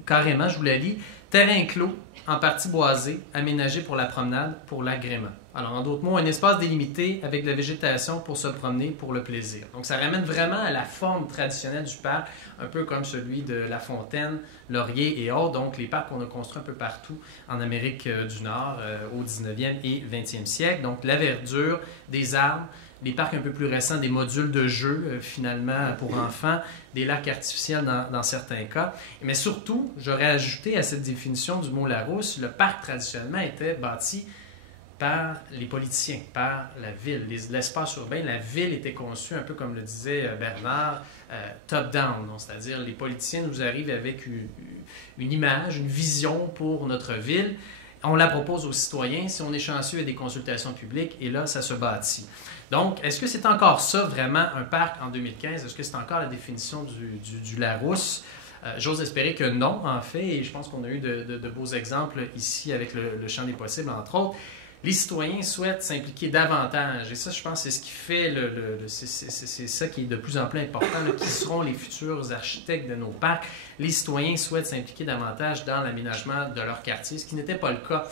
carrément, je vous la lis, terrain clos, en partie boisé, aménagé pour la promenade, pour l'agrément. Alors, en d'autres mots, un espace délimité avec de la végétation pour se promener, pour le plaisir. Donc, ça ramène vraiment à la forme traditionnelle du parc, un peu comme celui de La Fontaine, Laurier et autres. Donc, les parcs qu'on a construits un peu partout en Amérique du Nord au 19e et 20e siècle. Donc, la verdure, des arbres, les parcs un peu plus récents, des modules de jeux, finalement, pour enfants, des lacs artificiels dans certains cas. Mais surtout, j'aurais ajouté à cette définition du mot Larousse, le parc traditionnellement était bâti par les politiciens, par la ville, l'espace urbain. La ville était conçue, un peu comme le disait Bernard, top-down, c'est-à-dire les politiciens nous arrivent avec une image, une vision pour notre ville. On la propose aux citoyens. Si on est chanceux, il y a des consultations publiques et là, ça se bâtit. Donc, est-ce que c'est encore ça, vraiment, un parc en 2015? Est-ce que c'est encore la définition du Larousse? J'ose espérer que non, en fait, et je pense qu'on a eu de beaux exemples ici avec le champ des possibles, entre autres. Les citoyens souhaitent s'impliquer davantage, et ça, je pense, c'est ce qui fait, c'est ça qui est de plus en plus important, là, qui seront les futurs architectes de nos parcs. Les citoyens souhaitent s'impliquer davantage dans l'aménagement de leur quartier, ce qui n'était pas le cas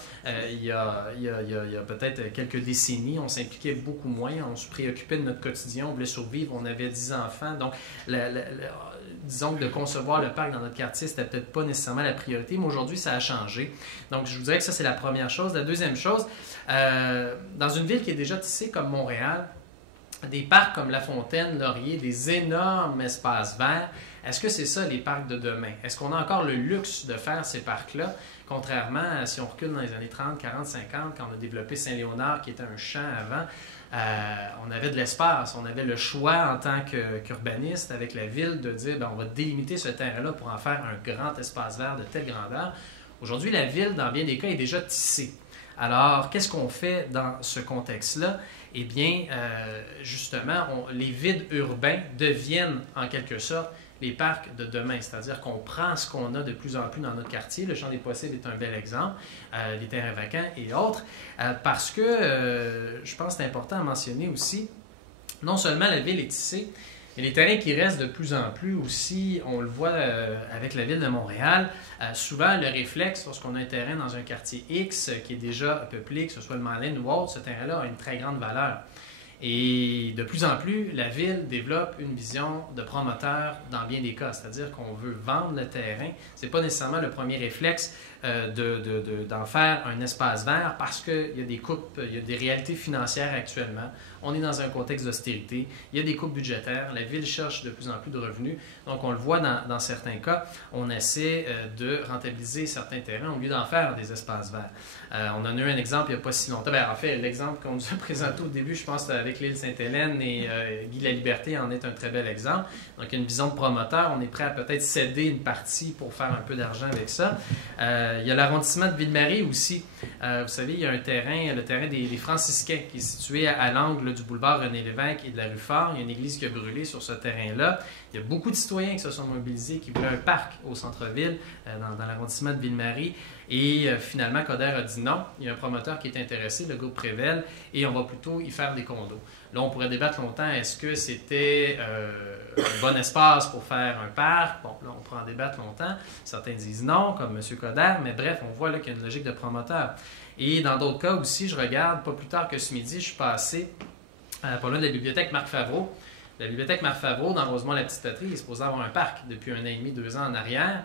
il y a peut-être quelques décennies. On s'impliquait beaucoup moins, on se préoccupait de notre quotidien, on voulait survivre, on avait 10 enfants, donc disons que de concevoir le parc dans notre quartier, c'était peut-être pas nécessairement la priorité, mais aujourd'hui, ça a changé. Donc, je vous dirais que ça, c'est la première chose. La deuxième chose, dans une ville qui est déjà tissée comme Montréal, des parcs comme La Fontaine, Laurier, des énormes espaces verts, est-ce que c'est ça les parcs de demain? Est-ce qu'on a encore le luxe de faire ces parcs-là? Contrairement à si on recule dans les années 30, 40, 50, quand on a développé Saint-Léonard, qui était un champ avant, on avait de l'espace, on avait le choix en tant qu'urbaniste avec la ville de dire on va délimiter ce terrain-là pour en faire un grand espace vert de telle grandeur. Aujourd'hui, la ville, dans bien des cas, est déjà tissée. Alors, qu'est-ce qu'on fait dans ce contexte-là? Eh bien, justement, les vides urbains deviennent en quelque sorte les parcs de demain, c'est-à-dire qu'on prend ce qu'on a de plus en plus dans notre quartier. Le champ des possibles est un bel exemple, les terrains vacants et autres, parce que je pense que c'est important à mentionner aussi, non seulement la ville est tissée, mais les terrains qui restent de plus en plus aussi, on le voit avec la ville de Montréal, souvent le réflexe lorsqu'on a un terrain dans un quartier X qui est déjà peuplé, que ce soit le Malin ou autre, ce terrain-là a une très grande valeur. Et de plus en plus, la ville développe une vision de promoteur dans bien des cas, c'est-à-dire qu'on veut vendre le terrain. Ce n'est pas nécessairement le premier réflexe d'en faire un espace vert parce qu'il y a des coupes, il y a des réalités financières actuellement. On est dans un contexte d'austérité, il y a des coupes budgétaires, la ville cherche de plus en plus de revenus. Donc, on le voit dans certains cas, on essaie de rentabiliser certains terrains au lieu d'en faire des espaces verts. On en a eu un exemple il n'y a pas si longtemps. En fait, l'exemple qu'on nous a présenté au début, je pense, avec l'île Sainte-Hélène et Guy Laliberté en est un très bel exemple. Donc, il y a une vision de promoteur. On est prêt à peut-être céder une partie pour faire un peu d'argent avec ça. Il y a l'arrondissement de Ville-Marie aussi. Vous savez, il y a un terrain, le terrain des Franciscains, qui est situé à l'angle du boulevard René-Lévesque et de la rue Fort. Il y a une église qui a brûlé sur ce terrain-là. Il y a beaucoup de citoyens qui se sont mobilisés, qui voulaient un parc au centre-ville, dans l'arrondissement de Ville-Marie. Et finalement, Coder a dit non. Il y a un promoteur qui est intéressé, le groupe Prével, et on va plutôt y faire des condos. Là, on pourrait débattre longtemps, est-ce que c'était un bon espace pour faire un parc? Bon, là, on pourrait en débattre longtemps. Certains disent non, comme M. Coder, mais bref, on voit là qu'il y a une logique de promoteur. Et dans d'autres cas aussi, je regarde, pas plus tard que ce midi, je suis passé pas loin de la bibliothèque Marc Favreau. La bibliothèque Marc Favreau, dans Rosemont-la-Petite-Patrie, est supposée avoir un parc depuis 1 an et demi, 2 ans en arrière.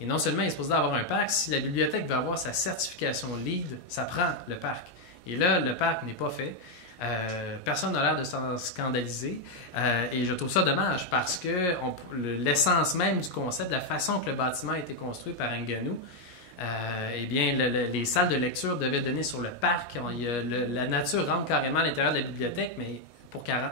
Et non seulement il est supposé avoir un parc, si la bibliothèque veut avoir sa certification LEED, ça prend le parc. Et là, le parc n'est pas fait. Personne n'a l'air de s'en scandaliser. Et je trouve ça dommage parce que l'essence même du concept, la façon que le bâtiment a été construit par Ngannou, eh bien, les salles de lecture devaient donner sur le parc. La nature rentre carrément à l'intérieur de la bibliothèque, mais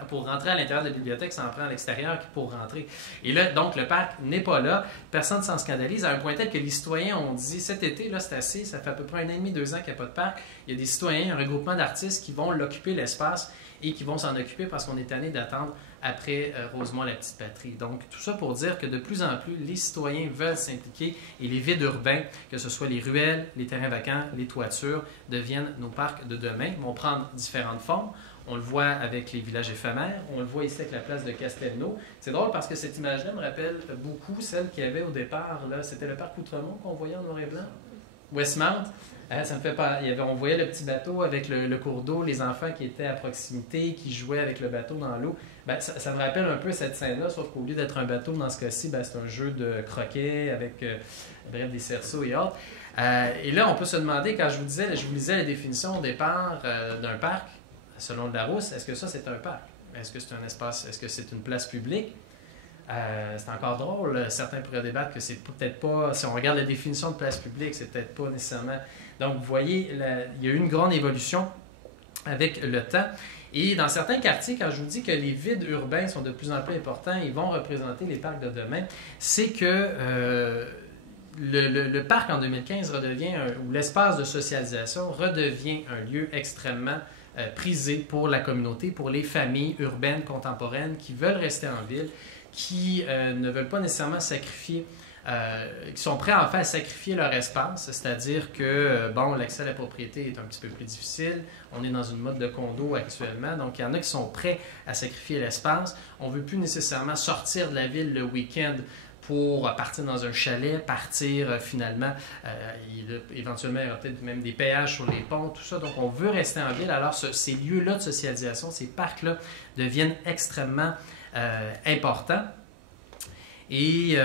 pour rentrer à l'intérieur de la bibliothèque, ça en prend à l'extérieur pour rentrer. Et là, donc, le parc n'est pas là. Personne ne s'en scandalise, à un point tel que les citoyens ont dit, cet été, là, c'est assez, ça fait à peu près 1 an et demi, 2 ans qu'il n'y a pas de parc. Il y a des citoyens, un regroupement d'artistes qui vont l'occuper, l'espace, et qui vont s'en occuper parce qu'on est tanné d'attendre après Rosemont-la-Petite-Patrie. Donc, tout ça pour dire que de plus en plus, les citoyens veulent s'impliquer et les vides urbains, que ce soit les ruelles, les terrains vacants, les toitures, deviennent nos parcs de demain, vont prendre différentes formes. On le voit avec les villages éphémères, on le voit ici avec la place de Castelnau. C'est drôle parce que cette image-là me rappelle beaucoup celle qu'il y avait au départ. C'était le parc Outremont qu'on voyait en noir et blanc. Westmount. Ça me fait pas. On voyait le petit bateau avec le cours d'eau, les enfants qui étaient à proximité, qui jouaient avec le bateau dans l'eau. Ça me rappelle un peu cette scène-là, sauf qu'au lieu d'être un bateau, dans ce cas-ci, c'est un jeu de croquet avec bref, des cerceaux et autres. Et là, on peut se demander, quand je vous lisais la définition au départ d'un parc, selon le Larousse, est-ce que ça, c'est un parc? Est-ce que c'est un espace? Est-ce que c'est une place publique? C'est encore drôle. Certains pourraient débattre que c'est peut-être pas... Si on regarde la définition de place publique, c'est peut-être pas nécessairement... Donc, vous voyez, il y a eu une grande évolution avec le temps. Et dans certains quartiers, quand je vous dis que les vides urbains sont de plus en plus importants, ils vont représenter les parcs de demain, c'est que le parc en 2015 redevient, ou l'espace de socialisation redevient un lieu extrêmement prisé pour la communauté, pour les familles urbaines contemporaines qui veulent rester en ville, qui ne veulent pas nécessairement sacrifier, qui sont prêts en fait à sacrifier leur espace, c'est-à-dire que l'accès à la propriété est un petit peu plus difficile, on est dans une mode de condo actuellement, donc il y en a qui sont prêts à sacrifier l'espace, on ne veut plus nécessairement sortir de la ville le week-end pour partir dans un chalet, partir finalement, éventuellement il y aura peut-être même des péages sur les ponts, tout ça, donc on veut rester en ville, alors ces lieux-là de socialisation, ces parcs-là deviennent extrêmement importants. Et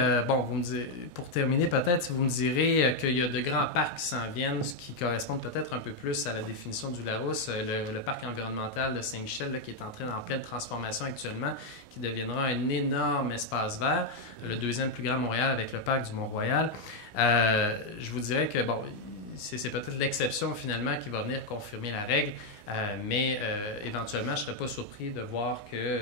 pour terminer, peut-être, vous me direz qu'il y a de grands parcs qui s'en viennent, ce qui correspond peut-être un peu plus à la définition du Larousse, le parc environnemental de Saint-Michel, là, qui est en pleine transformation actuellement, qui deviendra un énorme espace vert, le 2e plus grand de Montréal avec le parc du Mont-Royal. Je vous dirais que c'est peut-être l'exception finalement qui va venir confirmer la règle, mais éventuellement, je ne serais pas surpris de voir que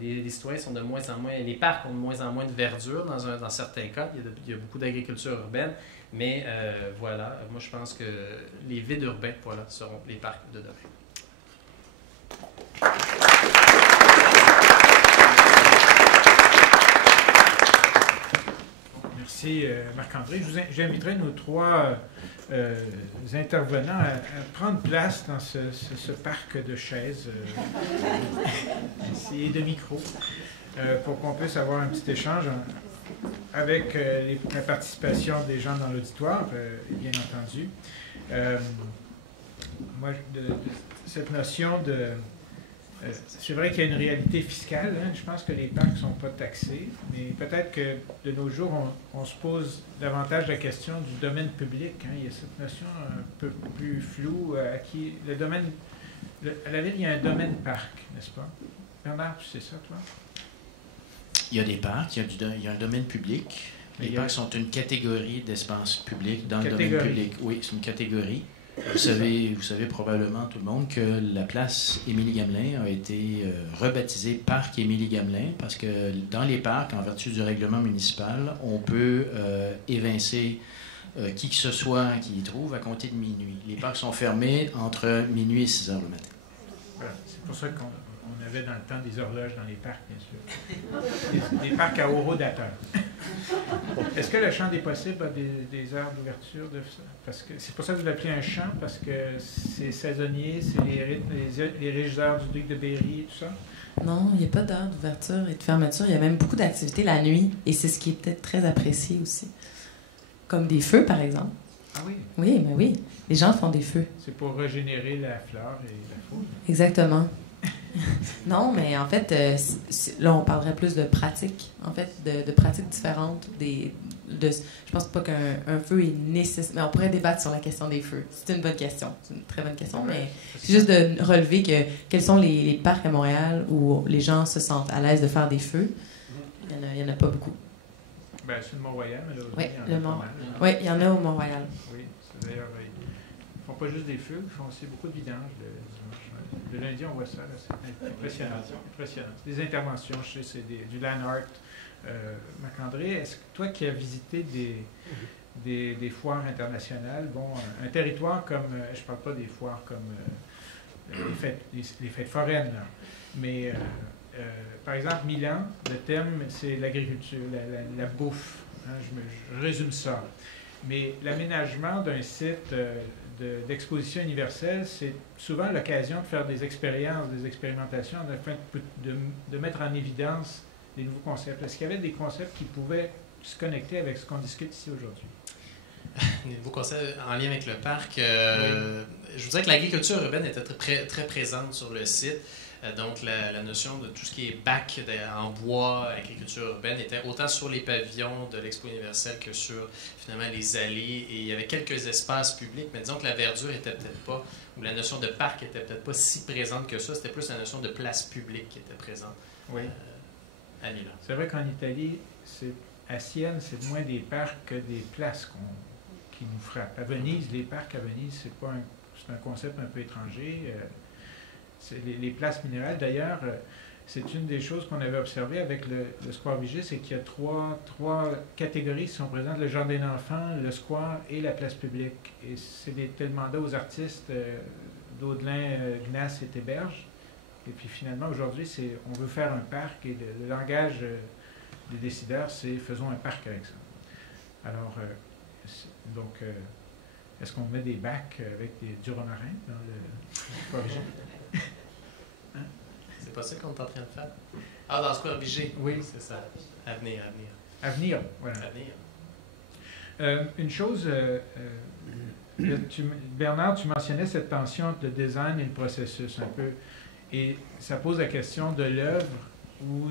les citoyens sont de moins en moins, les parcs ont de moins en moins de verdure dans certains cas. Il y a beaucoup d'agriculture urbaine, mais voilà, moi je pense que les vides urbains, seront les parcs de demain. Merci Marc-André. J'inviterai nos 3 intervenants à prendre place dans ce parc de chaises et de micros pour qu'on puisse avoir un petit échange avec la participation des gens dans l'auditoire, bien entendu. Moi, cette notion C'est vrai qu'il y a une réalité fiscale. Hein. Je pense que les parcs ne sont pas taxés, mais peut-être que de nos jours, on se pose davantage la question du domaine public. Hein. Il y a cette notion un peu plus floue à qui le domaine. À la ville, il y a un domaine parc, n'est-ce pas? Bernard, tu sais ça, toi? Il y a des parcs, il y a un domaine public. Les parcs sont une catégorie d'espace public dans le domaine public. Oui, c'est une catégorie. Vous savez probablement tout le monde que la place Émilie-Gamelin a été rebaptisée Parc Émilie-Gamelin parce que dans les parcs, en vertu du règlement municipal, on peut évincer qui que ce soit qui y trouve à compter de minuit. Les parcs sont fermés entre minuit et 6 heures le matin. Voilà. C'est pour ça qu'on avait dans le temps des horloges dans les parcs, bien sûr. Des parcs à horodateurs. Est-ce que le champ des possibles a des heures d'ouverture de ça? Parce que c'est pour ça que vous l'appelez un champ, parce que c'est saisonnier, c'est les riches heures du duc de Berry et tout ça? Non, il n'y a pas d'heure d'ouverture et de fermeture. Il y a même beaucoup d'activités la nuit, et c'est ce qui est peut-être très apprécié aussi. Comme des feux, par exemple. Ah oui? Oui, mais oui. Les gens font des feux. C'est pour régénérer la flore et la faune. Exactement. Non, mais en fait, là, on parlerait plus de pratiques, en fait, de pratiques différentes. Je pense pas qu'un feu est nécessaire. Mais on pourrait débattre sur la question des feux. C'est une bonne question. C'est une très bonne question, mais c'est juste de relever quels sont les parcs à Montréal où les gens se sentent à l'aise de faire des feux. Il y en a pas beaucoup. Ben, c'est le Mont-Royal, mais là, oui, il y en a pas mal. Oui, il y en a au Mont-Royal. Oui, c'est d'ailleurs, ils ne font pas juste des feux, ils font aussi beaucoup de vidanges le dimanche. Le lundi, on voit ça, là, c'est impressionnant. Impressionnant. Des interventions, je sais, c'est du land art. Marc-André, est-ce que toi qui as visité des foires internationales, bon, un territoire comme, je ne parle pas des foires comme les fêtes foraines, là, mais par exemple, Milan, le thème, c'est l'agriculture, la bouffe. Hein, je résume ça. Mais l'aménagement d'un site d'exposition universelle, c'est souvent l'occasion de faire des expériences, des expérimentations, de mettre en évidence des nouveaux concepts. Est-ce qu'il y avait des concepts qui pouvaient se connecter avec ce qu'on discute ici aujourd'hui? Des nouveaux concepts en lien avec le parc. Je vous dirais que l'agriculture urbaine était très, très présente sur le site. Donc, la notion de tout ce qui est bac en bois, agriculture urbaine, était autant sur les pavillons de l'Expo universelle que sur, finalement, les allées. Et il y avait quelques espaces publics, mais disons que la verdure était peut-être pas, ou la notion de parc était peut-être pas si présente que ça. C'était plus la notion de place publique qui était présente à Milan. C'est vrai qu'en Italie, à Sienne, c'est moins des parcs que des places qui nous frappent. À Venise, les parcs à Venise, c'est un concept un peu étranger. Les places minérales, d'ailleurs, c'est une des choses qu'on avait observées avec le Square Vigée, c'est qu'il y a trois catégories qui sont présentes, le jardin d'enfants, le square et la place publique. Et c'est des tels mandats aux artistes, Daudelin, Gnasse et Théberge. Et puis finalement, aujourd'hui, on veut faire un parc et le langage des décideurs, c'est faisons un parc avec ça. Alors, donc, est-ce qu'on met des bacs avec du romarin dans le Square Vigée? C'est pas ça qu'on est en train de faire? Ah, dans Square Vigée. Oui. C'est ça. À venir. Voilà. À venir. Une chose, Bernard, tu mentionnais cette tension entre le design et le processus un peu. Et ça pose la question de l'œuvre ou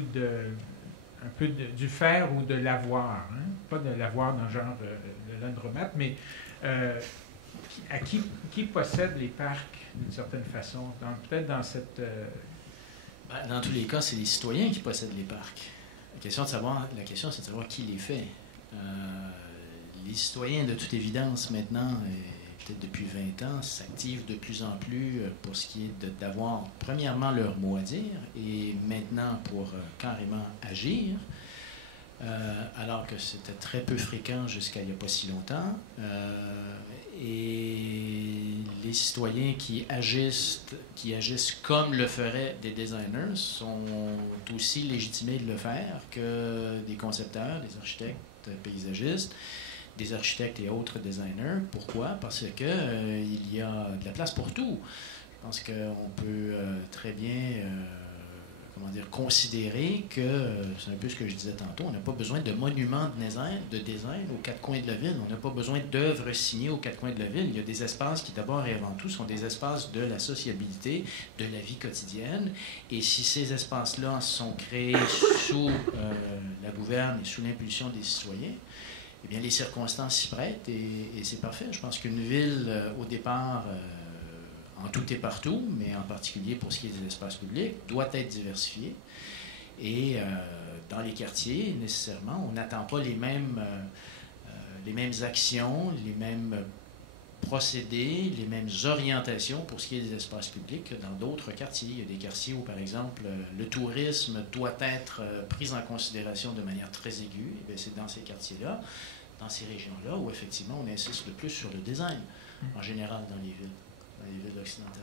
un peu du faire ou de l'avoir. Hein? Pas de l'avoir dans le genre de l'Andromat, mais à qui possède les parcs d'une certaine façon? Peut-être dans cette... Dans tous les cas, c'est les citoyens qui possèdent les parcs. La question, c'est de savoir qui les fait. Les citoyens, de toute évidence, maintenant, peut-être depuis 20 ans, s'activent de plus en plus pour ce qui est d'avoir, premièrement, leur mot à dire, et maintenant pour carrément agir, alors que c'était très peu fréquent jusqu'à il n'y a pas si longtemps. Et les citoyens qui agissent comme le feraient des designers sont aussi légitimés de le faire que des concepteurs, des architectes paysagistes, des architectes et autres designers. Pourquoi? Parce que il y a de la place pour tout. Je pense qu'on peut très bien considérer que, c'est un peu ce que je disais tantôt, on n'a pas besoin de monuments de design aux quatre coins de la ville, on n'a pas besoin d'œuvres signées aux quatre coins de la ville. Il y a des espaces qui, d'abord et avant tout, sont des espaces de la sociabilité, de la vie quotidienne. Et si ces espaces-là sont créés sous la gouverne et sous l'impulsion des citoyens, eh bien, les circonstances s'y prêtent et c'est parfait. Je pense qu'une ville, au départ, en tout et partout, mais en particulier pour ce qui est des espaces publics, doit être diversifiée. Et dans les quartiers, nécessairement, on n'attend pas les mêmes actions, les mêmes procédés, les mêmes orientations pour ce qui est des espaces publics que dans d'autres quartiers. Il y a des quartiers où, par exemple, le tourisme doit être pris en considération de manière très aiguë. Et bien, c'est dans ces quartiers-là, dans ces régions-là, où effectivement on insiste le plus sur le design, en général dans les villes occidentales.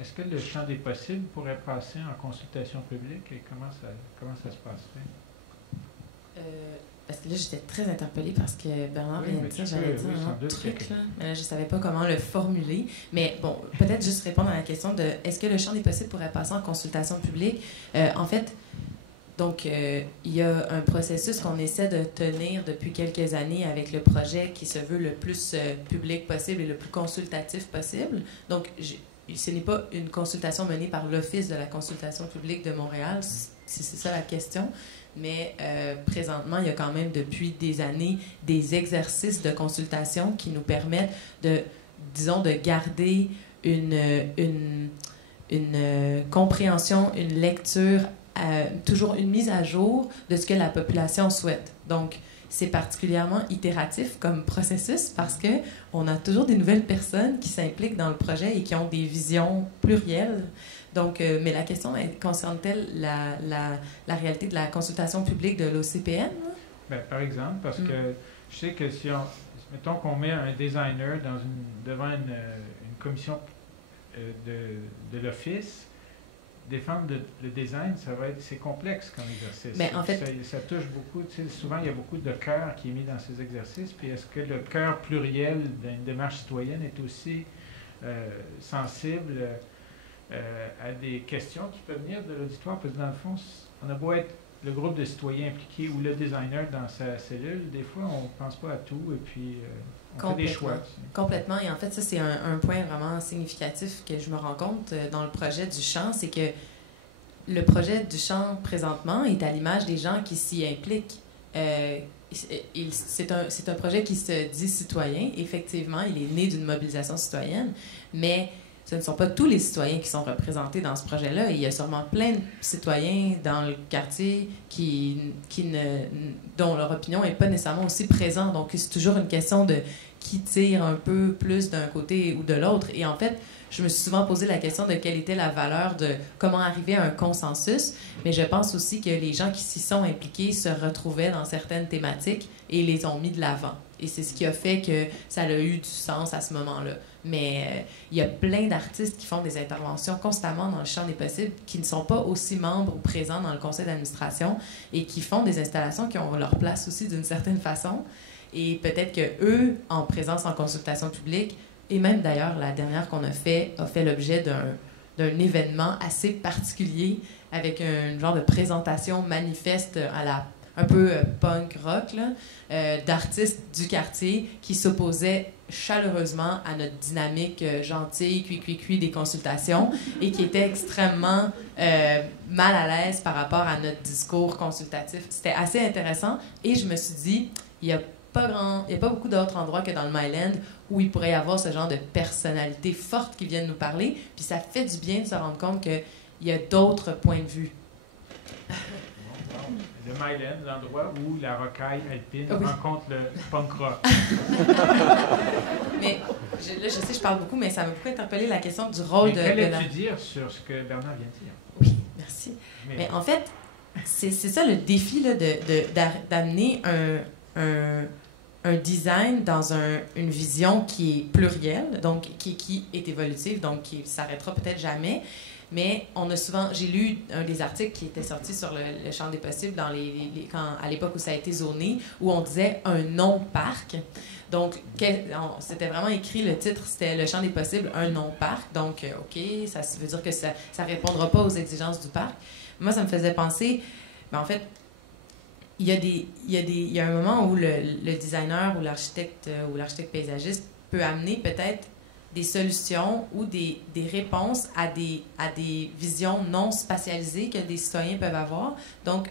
Est-ce que le champ des possibles pourrait passer en consultation publique et comment ça se passerait? Parce que là, j'étais très interpellée parce que Bernard vient de dire, j'allais dire un autre truc, là, mais là, je ne savais pas comment le formuler. Mais bon, peut-être juste répondre à la question de est-ce que le champ des possibles pourrait passer en consultation publique? En fait, donc, il y a un processus qu'on essaie de tenir depuis quelques années avec le projet qui se veut le plus public possible et le plus consultatif possible. Donc, ce n'est pas une consultation menée par l'Office de la consultation publique de Montréal, si c'est ça la question. Mais présentement, il y a quand même depuis des années des exercices de consultation qui nous permettent disons, de garder une compréhension, une lecture, toujours une mise à jour de ce que la population souhaite. Donc, c'est particulièrement itératif comme processus parce qu'on a toujours des nouvelles personnes qui s'impliquent dans le projet et qui ont des visions plurielles. Donc, mais la question concerne-t-elle la réalité de la consultation publique de l'OCPN? Ben, par exemple, parce que je sais que si mettons qu'on met un designer devant une commission de l'Office, défendre le design, c'est complexe comme exercice. Mais en fait, ça touche beaucoup. Tu sais, souvent, il y a beaucoup de cœur qui est mis dans ces exercices. Puis est-ce que le cœur pluriel d'une démarche citoyenne est aussi sensible à des questions qui peuvent venir de l'auditoire? Parce que dans le fond, on a beau être le groupe de citoyens impliqués ou le designer dans sa cellule, des fois, on ne pense pas à tout et puis on fait des choix. Complètement. Et en fait, ça, c'est un point vraiment significatif que je me rends compte dans le projet du champ, c'est que le projet du champ, présentement, est à l'image des gens qui s'y impliquent. C'est un projet qui se dit citoyen. Effectivement, il est né d'une mobilisation citoyenne, mais ce ne sont pas tous les citoyens qui sont représentés dans ce projet-là. Il y a sûrement plein de citoyens dans le quartier dont leur opinion n'est pas nécessairement aussi présente. Donc, c'est toujours une question de qui tire un peu plus d'un côté ou de l'autre. Et en fait, je me suis souvent posé la question de quelle était la valeur de comment arriver à un consensus. Mais je pense aussi que les gens qui s'y sont impliqués se retrouvaient dans certaines thématiques et les ont mis de l'avant. Et c'est ce qui a fait que ça a eu du sens à ce moment-là. Mais il y a plein d'artistes qui font des interventions constamment dans le champ des possibles, qui ne sont pas aussi membres ou présents dans le conseil d'administration et qui font des installations qui ont leur place aussi d'une certaine façon. Et peut-être qu'eux, en présence en consultation publique, et même d'ailleurs la dernière qu'on a fait l'objet d'un événement assez particulier avec un genre de présentation manifeste à la un peu punk rock, d'artistes du quartier qui s'opposaient chaleureusement à notre dynamique gentille, cuit des consultations et qui étaient extrêmement mal à l'aise par rapport à notre discours consultatif. C'était assez intéressant et je me suis dit, il n'y a pas beaucoup d'autres endroits que dans le Myland où il pourrait y avoir ce genre de personnalités fortes qui viennent nous parler, puis ça fait du bien de se rendre compte qu'il y a d'autres points de vue. Le Myland, l'endroit où la rocaille alpine rencontre le punk rock. Mais là, je sais, je parle beaucoup, mais ça m'a beaucoup interpellé la question du rôle Qu'allais-tu dire sur ce que Bernard vient de dire? Oui, merci. Mais en fait, c'est ça le défi là, d'amener un design dans une vision qui est plurielle, donc qui est évolutive, donc qui ne s'arrêtera peut-être jamais, Mais on a souvent, j'ai lu un des articles qui était sorti sur le champ des possibles dans à l'époque où ça a été zoné, où on disait un non-parc. Donc, c'était vraiment écrit, le titre, c'était le champ des possibles, un non-parc. Donc, OK, ça veut dire que ça ne répondra pas aux exigences du parc. Moi, ça me faisait penser, ben, en fait, il y a un moment où le designer ou l'architecte paysagiste peut amener peut-être des solutions ou des réponses à des visions non spatialisées que des citoyens peuvent avoir. Donc,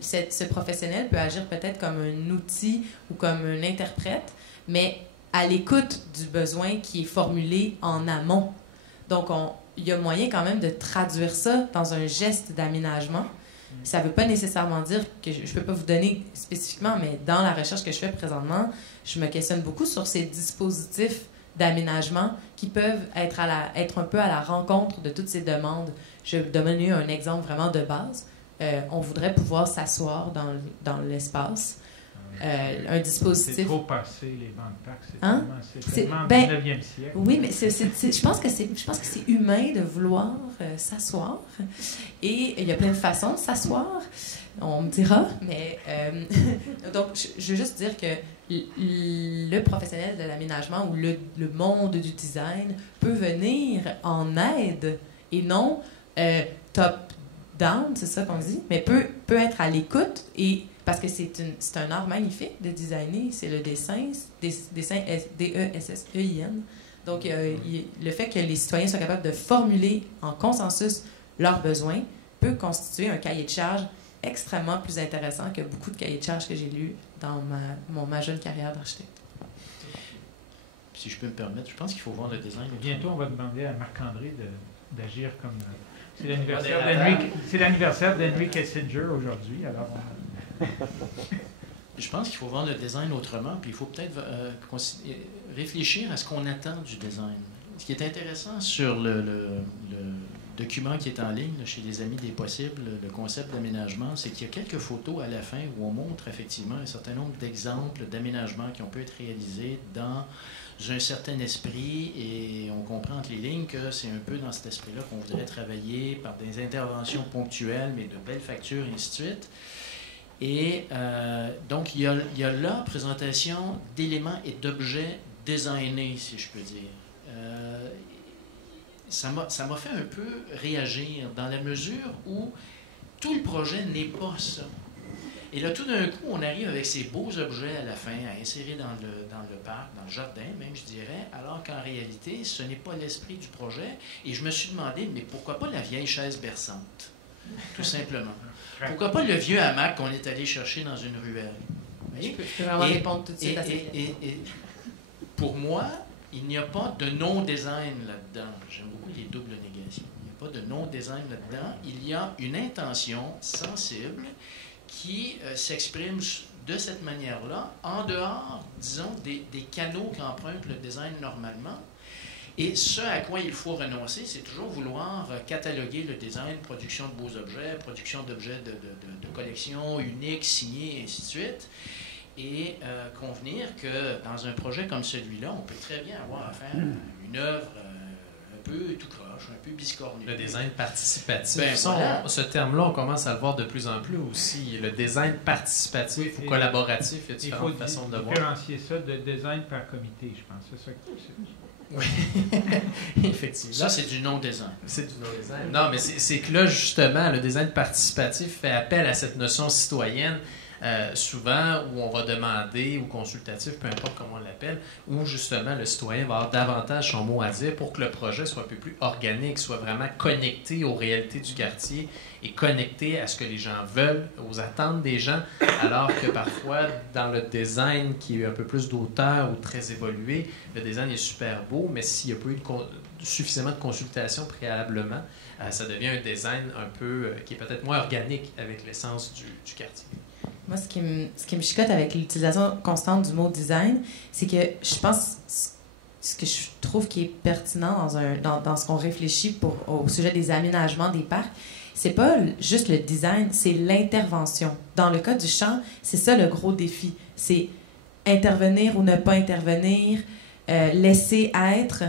ce professionnel peut agir peut-être comme un outil ou comme un interprète, mais à l'écoute du besoin qui est formulé en amont. Donc, il y a moyen quand même de traduire ça dans un geste d'aménagement. Ça ne veut pas nécessairement dire que je ne peux pas vous donner spécifiquement, mais dans la recherche que je fais présentement, je me questionne beaucoup sur ces dispositifs d'aménagement qui peuvent être un peu à la rencontre de toutes ces demandes. Je vais vous donner un exemple vraiment de base. On voudrait pouvoir s'asseoir dans l'espace. Un dispositif... C'est trop passé, les bancs de parc. C'est tellement ben, 19e siècle. Oui, mais je pense que c'est humain de vouloir s'asseoir. Et il y a plein de façons de s'asseoir. On me dira, mais... donc, je veux juste dire que le professionnel de l'aménagement ou le monde du design peut venir en aide et non top-down, c'est ça qu'on dit, mais peut être à l'écoute et parce que c'est un art magnifique de designer, c'est le dessin, dessin D-E-S-S-E-I-N. Donc, le fait que les citoyens soient capables de formuler en consensus leurs besoins peut constituer un cahier de charges extrêmement plus intéressant que beaucoup de cahiers de charges que j'ai lus dans ma jeune carrière d'architecte. Si je peux me permettre, je pense qu'il faut voir le design. Bientôt, on va demander à Marc-André d'agir comme... C'est l'anniversaire d'Henry Kissinger aujourd'hui, alors... Je pense qu'il faut voir le design autrement, puis il faut peut-être réfléchir à ce qu'on attend du design. Ce qui est intéressant sur le document qui est en ligne là, chez les Amis des Possibles, le concept d'aménagement, c'est qu'il y a quelques photos à la fin où on montre effectivement un certain nombre d'exemples d'aménagements qui ont pu être réalisés dans un certain esprit, et on comprend entre les lignes que c'est un peu dans cet esprit-là qu'on voudrait travailler par des interventions ponctuelles, mais de belles factures, et ainsi de suite. Et donc, il y a là présentation d'éléments et d'objets designés, si je peux dire. Ça m'a fait un peu réagir dans la mesure où tout le projet n'est pas ça. Et là, tout d'un coup, on arrive avec ces beaux objets à la fin à insérer dans le parc, dans le jardin même, je dirais, alors qu'en réalité, ce n'est pas l'esprit du projet. Et je me suis demandé, mais pourquoi pas la vieille chaise berçante, tout simplement? Pourquoi pas le vieux hamac qu'on est allé chercher dans une ruelle? Je peux vraiment répondre tout de suite à cette question. Et pour moi, il n'y a pas de non-design là-dedans. J'aime beaucoup les doubles négations. Il n'y a pas de non-design là-dedans. Il y a une intention sensible qui s'exprime de cette manière-là, en dehors, disons, des canaux qu'emprunte le design normalement. Et ce à quoi il faut renoncer, c'est toujours vouloir cataloguer le design, production de beaux objets, production d'objets de collection uniques, signés, et ainsi de suite. Et convenir que dans un projet comme celui-là, on peut très bien avoir à faire une œuvre un peu tout croche, un peu biscornue. Le design participatif. Ben, voilà. Ce terme-là, on commence à le voir de plus en plus aussi. Le design participatif ou collaboratif, il y a différentes façons de voir. Il faut différencier ça de design par comité, je pense. C'est ça que oui, effectivement. Ça, c'est du non-design. C'est du non-design. Non, mais c'est que là, justement, le design participatif fait appel à cette notion citoyenne, souvent où on va demander, ou consultatif, peu importe comment on l'appelle, où justement le citoyen va avoir davantage son mot à dire pour que le projet soit un peu plus organique, soit vraiment connecté aux réalités du quartier et connecté à ce que les gens veulent, aux attentes des gens, alors que parfois, dans le design qui est un peu plus d'auteur ou très évolué, le design est super beau, mais s'il n'y a pas eu suffisamment de consultation préalablement, ça devient un design un peu qui est peut-être moins organique avec l'essence du quartier. Moi, ce qui me chicote avec l'utilisation constante du mot design, c'est que je pense, ce que je trouve qui est pertinent dans ce qu'on réfléchit au sujet des aménagements des parcs, c'est pas juste le design, c'est l'intervention. Dans le cas du champ, c'est ça le gros défi. C'est intervenir ou ne pas intervenir, laisser être.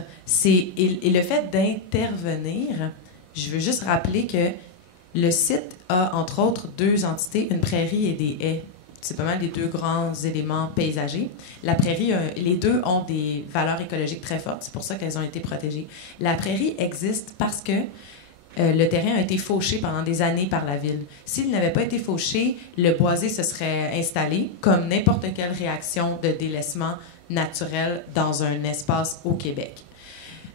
Et le fait d'intervenir je veux juste rappeler que le site a, entre autres, 2 entités, une prairie et des haies. C'est pas mal les 2 grands éléments paysagers. La prairie, les 2 ont des valeurs écologiques très fortes. C'est pour ça qu'elles ont été protégées. La prairie existe parce que le terrain a été fauché pendant des années par la ville. S'il n'avait pas été fauché, le boisé se serait installé comme n'importe quelle réaction de délaissement naturel dans un espace au Québec.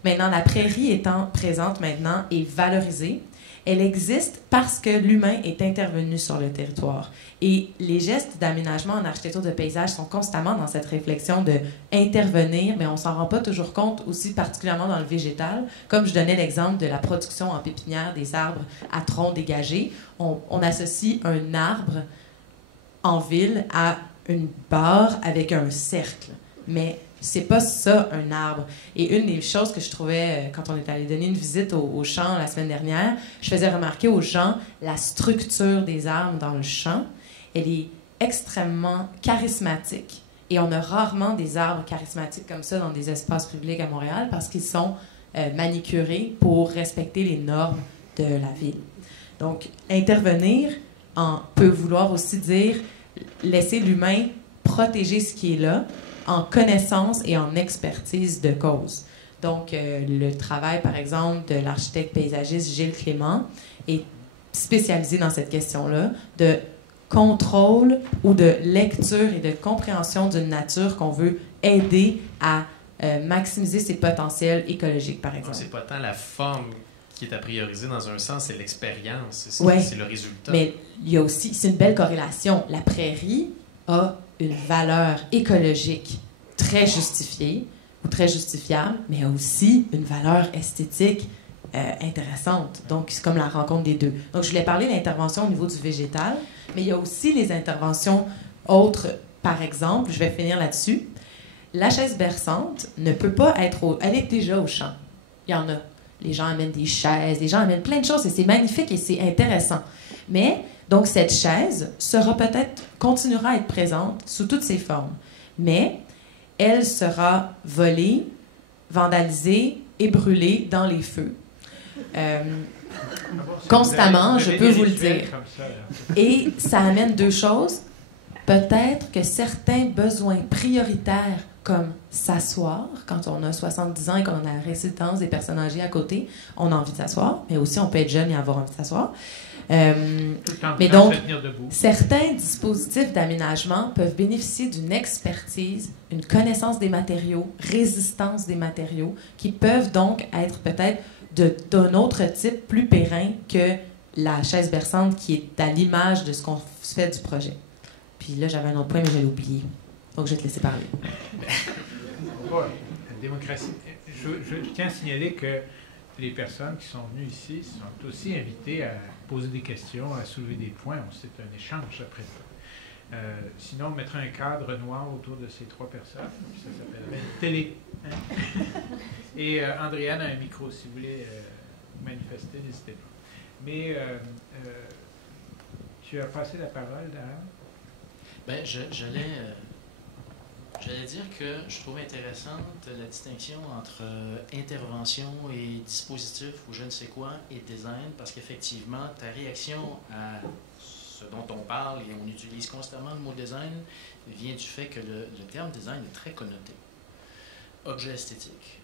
Maintenant, la prairie étant présente maintenant et valorisée, elle existe parce que l'humain est intervenu sur le territoire. Et les gestes d'aménagement en architecture de paysage sont constamment dans cette réflexion de intervenir, mais on s'en rend pas toujours compte, aussi particulièrement dans le végétal. Comme je donnais l'exemple de la production en pépinière des arbres à troncs dégagés, on associe un arbre en ville à une barre avec un cercle. Mais c'est pas ça, un arbre. Et une des choses que je trouvais, quand on est allé donner une visite au champ la semaine dernière, je faisais remarquer aux gens la structure des arbres dans le champ. Elle est extrêmement charismatique. Et on a rarement des arbres charismatiques comme ça dans des espaces publics à Montréal parce qu'ils sont manicurés pour respecter les normes de la ville. Donc, intervenir peut vouloir aussi dire laisser l'humain protéger ce qui est là, en connaissance et en expertise de cause. Donc, le travail, par exemple, de l'architecte paysagiste Gilles Clément est spécialisé dans cette question-là de contrôle ou de lecture et de compréhension d'une nature qu'on veut aider à maximiser ses potentiels écologiques, par exemple. Donc, c'est pas tant la forme qui est à prioriser dans un sens, c'est l'expérience, c'est le résultat. Mais il y a aussi, c'est une belle corrélation. La prairie a une valeur écologique très justifiée ou très justifiable, mais aussi une valeur esthétique intéressante. Donc, c'est comme la rencontre des 2. Donc, je voulais parler de l'intervention au niveau du végétal, mais il y a aussi les interventions autres. Par exemple, je vais finir là-dessus. La chaise berçante ne peut pas être elle est déjà au champ. Il y en a. Les gens amènent des chaises, les gens amènent plein de choses et c'est magnifique et c'est intéressant. Mais, donc, cette chaise continuera à être présente sous toutes ses formes. Mais, elle sera volée, vandalisée et brûlée dans les feux. Constamment, je peux vous le dire. Et ça amène 2 choses. Peut-être que certains besoins prioritaires, comme s'asseoir, quand on a 70 ans et qu'on a la résidence des personnes âgées à côté, on a envie de s'asseoir, mais aussi on peut être jeune et avoir envie de s'asseoir. Mais donc, certains dispositifs d'aménagement peuvent bénéficier d'une expertise, une connaissance des matériaux, résistance des matériaux, qui peuvent donc être peut-être d'un autre type plus périn que la chaise berçante qui est à l'image de ce qu'on fait du projet. Puis là, j'avais un autre point, mais je l'ai oublié. Donc, je vais te laisser parler. La démocratie. Je tiens à signaler que les personnes qui sont venues ici sont aussi invitées à poser des questions, à soulever des points. C'est un échange après ça. Sinon, on mettrait un cadre noir autour de ces 3 personnes. Ça s'appellerait télé. Hein? Et Andréane a un micro. Si vous voulez manifester, n'hésitez pas. Mais tu as passé la parole, Darren? Bien, j'allais dire que je trouve intéressante la distinction entre intervention et dispositif ou je ne sais quoi et design, parce qu'effectivement, ta réaction à ce dont on parle, et on utilise constamment le mot design, vient du fait que le terme design est très connoté. Objet esthétique,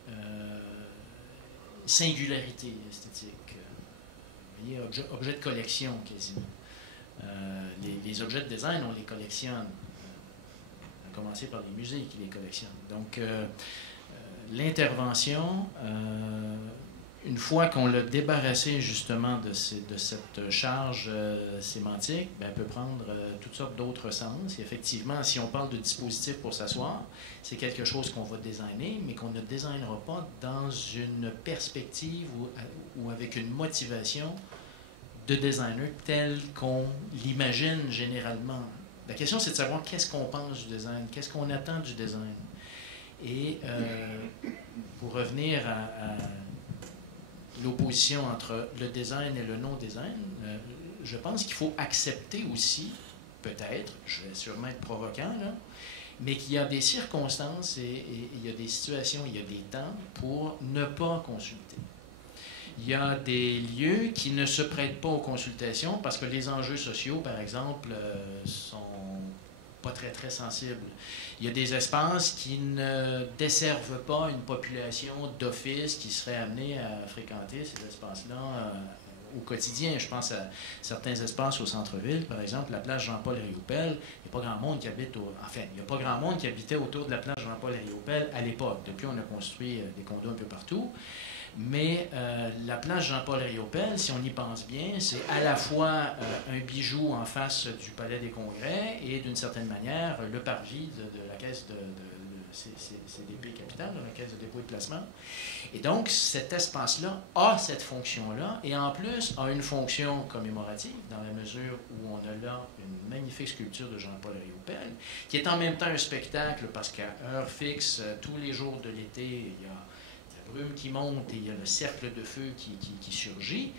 singularité esthétique, objet de collection quasiment. Les objets de design, on les collectionne. À commencer par les musées qui les collectionnent. Donc, l'intervention, une fois qu'on l'a débarrassé justement de cette charge sémantique, ben, elle peut prendre toutes sortes d'autres sens. Et effectivement, si on parle de dispositif pour s'asseoir, c'est quelque chose qu'on va designer, mais qu'on ne designera pas dans une perspective ou avec une motivation de designer tel qu'on l'imagine généralement. La question, c'est de savoir qu'est-ce qu'on pense du design, qu'est-ce qu'on attend du design. Et pour revenir à l'opposition entre le design et le non-design, je pense qu'il faut accepter aussi, peut-être, je vais sûrement être provoquant, là, mais qu'il y a des circonstances et il y a des situations, il y a des temps pour ne pas consulter. Il y a des lieux qui ne se prêtent pas aux consultations parce que les enjeux sociaux, par exemple, sont pas très, très sensibles. Il y a des espaces qui ne desservent pas une population d'office qui serait amenée à fréquenter ces espaces-là au quotidien. Je pense à certains espaces au centre-ville, par exemple, la place Jean-Paul Riopel. Il n'y a pas grand monde qui habite il n'y a pas grand monde qui habitait autour de la place Jean-Paul Riopel à l'époque. Depuis, on a construit des condos un peu partout. Mais la place Jean-Paul Riopel, si on y pense bien, c'est à la fois un bijou en face du Palais des Congrès et d'une certaine manière le parvis de la caisse de CDP Capital, la caisse de dépôt et de placement. Et donc, cet espace-là a cette fonction-là et en plus a une fonction commémorative dans la mesure où on a là une magnifique sculpture de Jean-Paul Riopel qui est en même temps un spectacle parce qu'à heure fixe, tous les jours de l'été, il y a brume qui monte et il y a le cercle de feu qui surgit,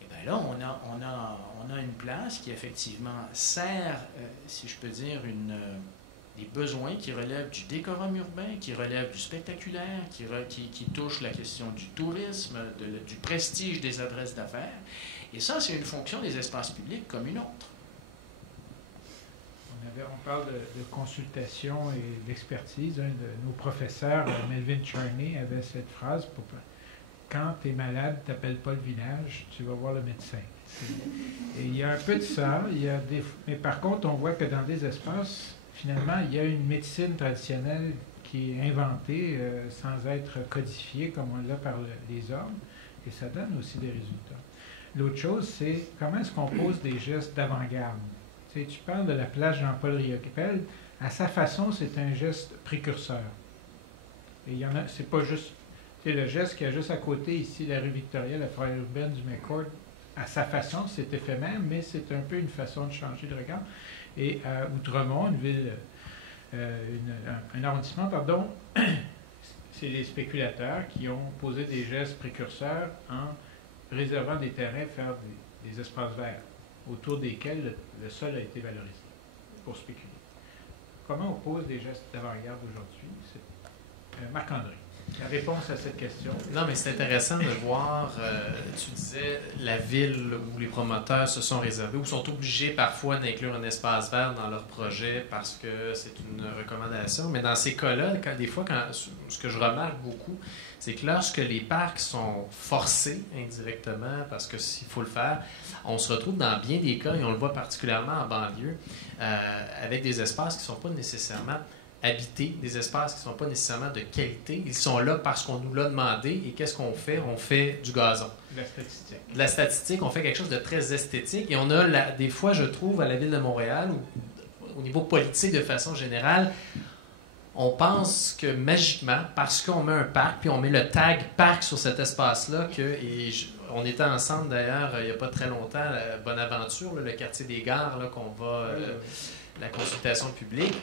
et bien là, on a une place qui effectivement sert, si je peux dire, des besoins qui relèvent du décorum urbain, qui relèvent du spectaculaire, qui touchent la question du tourisme, du prestige des adresses d'affaires. Et ça, c'est une fonction des espaces publics comme une autre. On parle de consultation et d'expertise. Un de nos professeurs, Melvin Charney, avait cette phrase quand tu es malade, tu n'appelles pas le village, tu vas voir le médecin. Et il y a un peu de ça. Mais par contre, on voit que dans des espaces, finalement, il y a une médecine traditionnelle qui est inventée sans être codifiée comme on l'a par les hommes. Et ça donne aussi des résultats. L'autre chose, c'est comment est-ce qu'on pose des gestes d'avant-garde. Tu parles de la place Jean-Paul Riopel, à sa façon, c'est un geste précurseur. Et il y en a, c'est pas juste, c'est le geste qu'il y a juste à côté, ici, la rue Victoria, la foire urbaine du McCord, à sa façon, c'est éphémère, mais c'est un peu une façon de changer de regard. Et à Outremont, une ville, un arrondissement, pardon, c'est les spéculateurs qui ont posé des gestes précurseurs en réservant des terrains, faire des espaces verts, autour desquels le sol a été valorisé pour spéculer. Comment on pose des gestes d'avant-garde aujourd'hui? C'est Marc-André. La réponse à cette question. Non, mais c'est intéressant de voir, tu disais, la ville où les promoteurs se sont réservés ou sont obligés parfois d'inclure un espace vert dans leur projet parce que c'est une recommandation. Mais dans ces cas-là, ce que je remarque beaucoup, c'est que lorsque les parcs sont forcés indirectement, parce que s'il faut le faire, on se retrouve dans bien des cas, et on le voit particulièrement en banlieue, avec des espaces qui ne sont pas nécessairement habités, des espaces qui ne sont pas nécessairement de qualité. Ils sont là parce qu'on nous l'a demandé. Et qu'est-ce qu'on fait? On fait du gazon. De la statistique. De la statistique, on fait quelque chose de très esthétique. Et on a, des fois, je trouve, à la Ville de Montréal, ou au niveau politique de façon générale, on pense que magiquement, parce qu'on met un parc, puis on met le tag parc sur cet espace-là, on était ensemble d'ailleurs il n'y a pas très longtemps à Bonaventure, le quartier des gares, là, qu'on va, la consultation publique.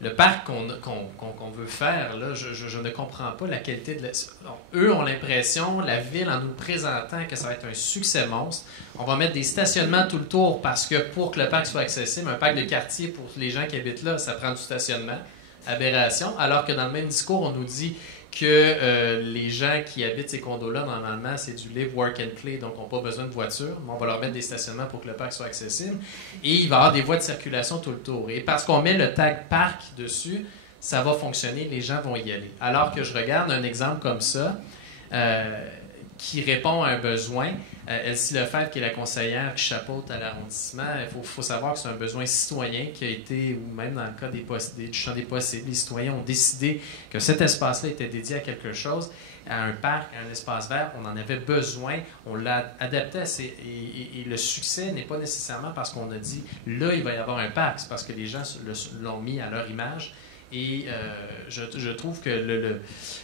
Le parc qu'on veut faire, là, je ne comprends pas la qualité de eux ont l'impression, la ville en nous présentant, que ça va être un succès monstre. On va mettre des stationnements tout le tour parce que pour que le parc soit accessible, un parc de quartier pour les gens qui habitent là, ça prend du stationnement. Aberration. Alors que dans le même discours, on nous dit que les gens qui habitent ces condos-là, normalement, c'est du live, work and play, donc on n'a pas besoin de voiture. Mais on va leur mettre des stationnements pour que le parc soit accessible. Et il va y avoir des voies de circulation tout le tour. Et parce qu'on met le tag parc dessus, ça va fonctionner, les gens vont y aller. Alors que je regarde un exemple comme ça, qui répond à un besoin. Elsie Lefebvre, qui est la conseillère qui chapeaute à l'arrondissement, il faut savoir que c'est un besoin citoyen qui a été, ou même dans le cas du champ des possibles, les citoyens ont décidé que cet espace-là était dédié à quelque chose, à un parc, à un espace vert. On en avait besoin, on l'a adapté et le succès n'est pas nécessairement parce qu'on a dit là, il va y avoir un parc, c'est parce que les gens l'ont mis à leur image. Et je trouve que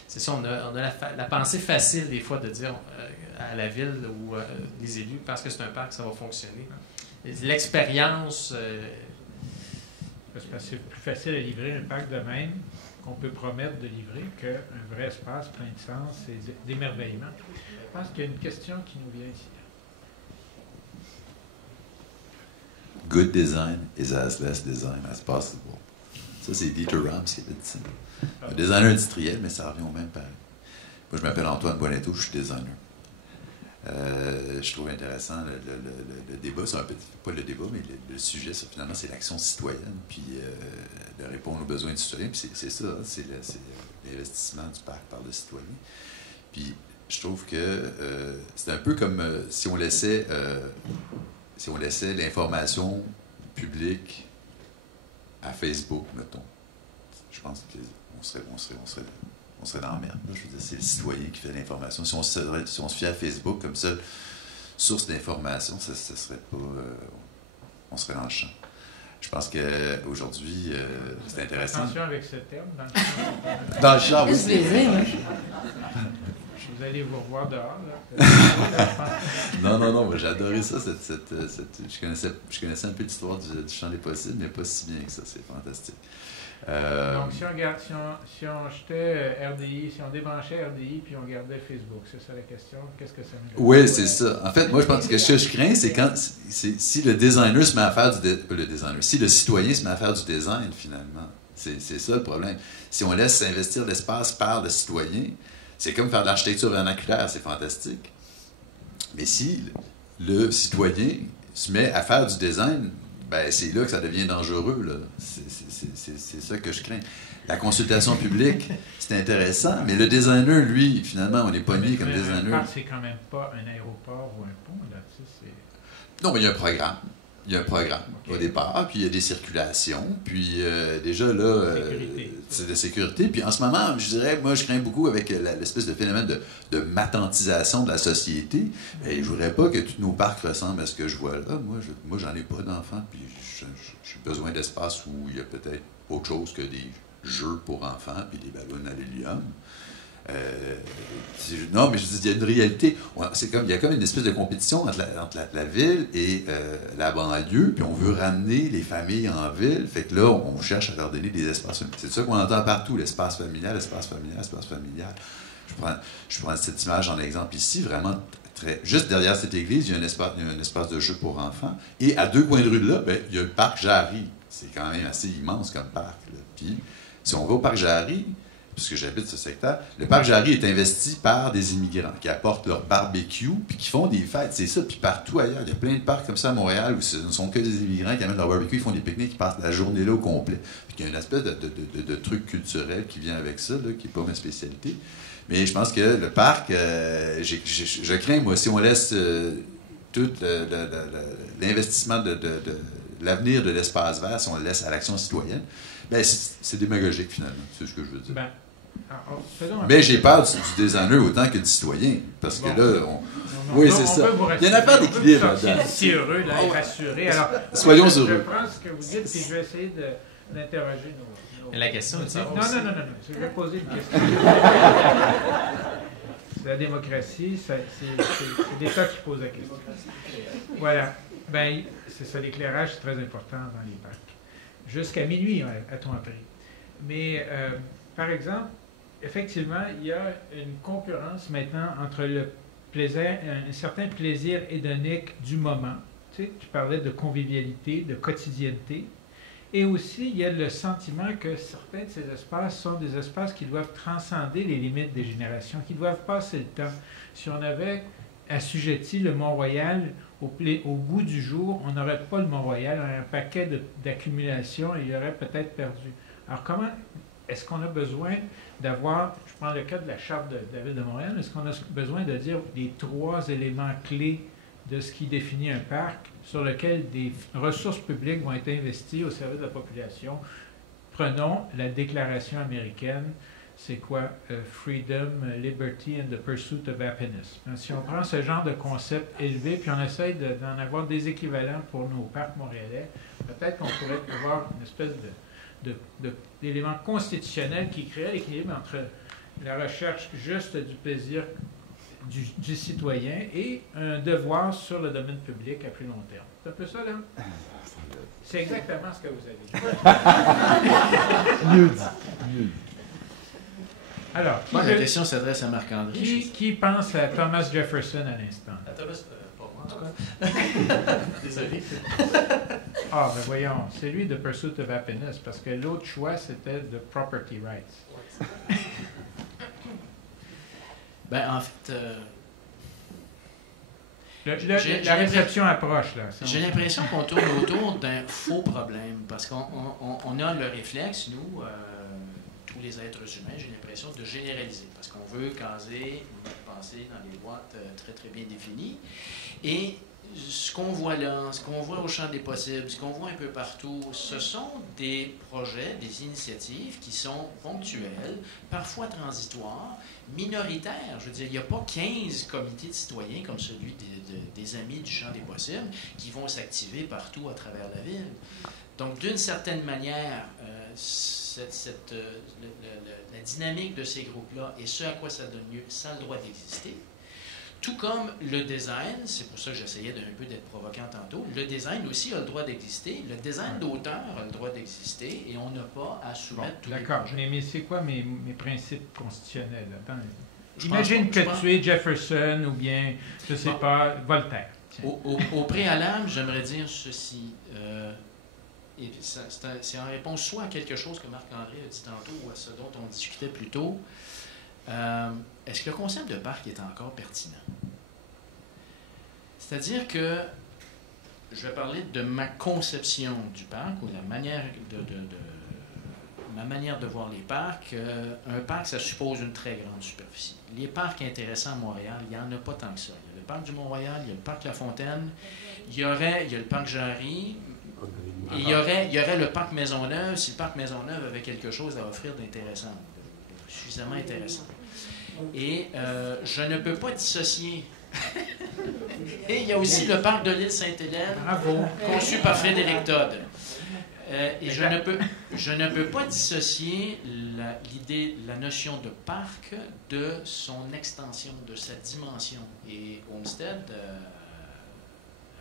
c'est ça, on a la pensée facile des fois de dire à la ville ou les élus, parce que c'est un parc, ça va fonctionner. L'expérience... C'est plus facile à livrer un parc de même qu'on peut promettre de livrer qu'un vrai espace plein de sens et d'émerveillement. Je pense qu'il y a une question qui nous vient ici. Good design is as less design as possible. Ça, c'est Dieter Rams qui a dit ça. Un designer industriel, mais ça revient au même pareil. Moi, je m'appelle Antoine Bonetto, je suis designer. Je trouve intéressant le débat, c'est un peu, pas le débat, mais le sujet, ça, finalement, c'est l'action citoyenne, puis de répondre aux besoins du citoyen, puis c'est ça, hein, c'est l'investissement du parc par le citoyen. Puis je trouve que c'est un peu comme si on laissait l'information publique à Facebook, mettons. Je pense qu'on serait dans la merde. Je veux dire, c'est le citoyen qui fait l'information. Si on se fiait à Facebook comme seule source d'information, ça serait pas... on serait dans le champ. Je pense qu'aujourd'hui, c'est intéressant. Attention avec ce terme, dans le champ. Dans le champ, oui. Vous allez vous revoir dehors, là. Non, moi j'ai adoré ça. Je connaissais un peu l'histoire du champ des possibles, mais pas si bien que ça. C'est fantastique. Donc, si on jetait RDI, si on débranchait RDI puis on gardait Facebook, c'est ça la question? Qu'est-ce que ça nous donne? Oui, c'est ça. En fait, moi, je pense que ce que je crains, c'est quand si le designer se met à faire si le citoyen se met à faire du design, finalement. C'est ça le problème. Si on laisse s'investir l'espace par le citoyen, c'est comme faire de l'architecture vernaculaire, c'est fantastique. Mais si le citoyen se met à faire du design, ben c'est là que ça devient dangereux, là. C'est ça que je crains. La consultation publique, c'est intéressant, mais le designer, lui, finalement, on n'est pas mis comme designer. C'est quand même pas un aéroport ou un pont, là. Non, mais il y a un programme. Il y a un programme au départ, puis il y a des circulations, puis déjà là, c'est de sécurité. Puis en ce moment, je dirais, moi, je crains beaucoup avec l'espèce de phénomène de matantisation de la société. Et je ne voudrais pas que tous nos parcs ressemblent à ce que je vois là. Moi, j'en ai pas d'enfants, puis j'ai besoin d'espace où il y a peut-être autre chose que des jeux pour enfants, puis des ballons à l'hélium. Non, mais je dis, il y a une réalité. Il y a comme une espèce de compétition entre la ville et la banlieue, puis on veut ramener les familles en ville. Fait que là, on cherche à leur donner des espaces familiaux. C'est ça qu'on entend partout, l'espace familial, l'espace familial, l'espace familial. Je prends cette image en exemple ici, vraiment juste derrière cette église, il y a un espace de jeu pour enfants. Et à 2 coins de rue de là, ben, il y a le parc Jarry. C'est quand même assez immense comme parc, là. Puis, si on va au parc Jarry, puisque j'habite ce secteur, le parc Jarry est investi par des immigrants qui apportent leur barbecue puis qui font des fêtes. C'est ça. Puis partout ailleurs, il y a plein de parcs comme ça à Montréal où ce ne sont que des immigrants qui amènent leur barbecue, ils font des pique-niques, ils passent la journée là au complet. Puis il y a une espèce de truc culturel qui vient avec ça, là, qui n'est pas ma spécialité. Mais je pense que le parc, je crains, moi, si on laisse tout l'investissement de l'avenir de l'espace vert, si on le laisse à l'action citoyenne, ben c'est démagogique finalement, c'est ce que je veux dire. Mais j'ai peur du designer autant que du citoyen, parce que là, oui, c'est ça. Il y a une affaire d'équilibre là-dedans. Si heureux, là, et rassuré. Alors, soyons heureux. Je prends ce que vous dites, puis je vais essayer d'interroger nos... La question est ça. Non. Je vais poser une question. C'est la démocratie, c'est l'État qui pose la question. Voilà. Ben, c'est ça, l'éclairage, c'est très important dans les parcs. Jusqu'à minuit, a-t-on appris. Mais, par exemple, effectivement, il y a une concurrence maintenant entre le plaisir, un certain plaisir hédonique du moment. Tu sais, tu parlais de convivialité, de quotidienneté. Et aussi, il y a le sentiment que certains de ces espaces sont des espaces qui doivent transcender les limites des générations, qui doivent passer le temps. Si on avait assujetti le Mont-Royal au goût du jour, on n'aurait pas le Mont-Royal, on aurait un paquet d'accumulations et il aurait peut-être perdu. Alors, comment est-ce qu'on a besoin d'avoir, je prends le cas de la charte de la Ville de Montréal, est-ce qu'on a besoin de dire les 3 éléments clés de ce qui définit un parc sur lequel des ressources publiques vont être investies au service de la population? Prenons la Déclaration américaine. C'est quoi? Freedom, Liberty and the Pursuit of Happiness. Si on prend ce genre de concept élevé, puis on essaye d'en avoir des équivalents pour nos parcs montréalais, peut-être qu'on pourrait avoir une espèce d'élément constitutionnel qui crée l'équilibre entre la recherche juste du plaisir du citoyen et un devoir sur le domaine public à plus long terme. C'est un peu ça, là? C'est exactement ce que vous avez dit. Mieux dit. Alors, la question s'adresse à Marc-André. Qui pense à Thomas Jefferson à l'instant? Thomas, pas moi, en tout cas. Désolé. Ah, ben voyons, c'est lui de Pursuit of Happiness, parce que l'autre choix, c'était de Property Rights. Ben, en fait, La réception approche, là. J'ai l'impression qu'on tourne autour d'un faux problème, parce qu'on a le réflexe, nous, tous les êtres humains, j'ai l'impression de généraliser, parce qu'on veut caser notre pensée dans des boîtes très, très bien définies. Et ce qu'on voit là, ce qu'on voit au champ des possibles, ce qu'on voit un peu partout, ce sont des projets, des initiatives qui sont ponctuelles, parfois transitoires, minoritaires. Je veux dire, il n'y a pas 15 comités de citoyens comme celui des Amis du champ des possibles qui vont s'activer partout à travers la ville. Donc, d'une certaine manière, la dynamique de ces groupes-là et ce à quoi ça donne lieu, ça a le droit d'exister. Tout comme le design, c'est pour ça que j'essayais d'un peu d'être provocant tantôt, le design aussi a le droit d'exister, le design d'auteur a le droit d'exister et on n'a pas à soumettre tous les projets. D'accord, mais c'est quoi mes principes constitutionnels? Attends, imagine que tu es Jefferson ou bien, je ne sais pas, Voltaire. Au préalable, j'aimerais dire ceci. Et c'est en réponse soit à quelque chose que Marc-André a dit tantôt ou à ce dont on discutait plus tôt. Est-ce que le concept de parc est encore pertinent? C'est-à-dire que je vais parler de ma conception du parc ou de la manière ma manière de voir les parcs. Un parc, ça suppose une très grande superficie. Les parcs intéressants à Montréal, il n'y en a pas tant que ça. Il y a le parc du Mont-Royal, il y a le parc La Fontaine, il y a le parc Jarry, et il y aurait le parc Maisonneuve si le parc Maisonneuve avait quelque chose à offrir d'intéressant, suffisamment intéressant. Et je ne peux pas dissocier. Et il y a aussi le parc de l'île Sainte-Hélène, conçu par Frédéric Todd. Et je ne peux pas dissocier la notion de parc de son extension, de sa dimension. Et Olmsted,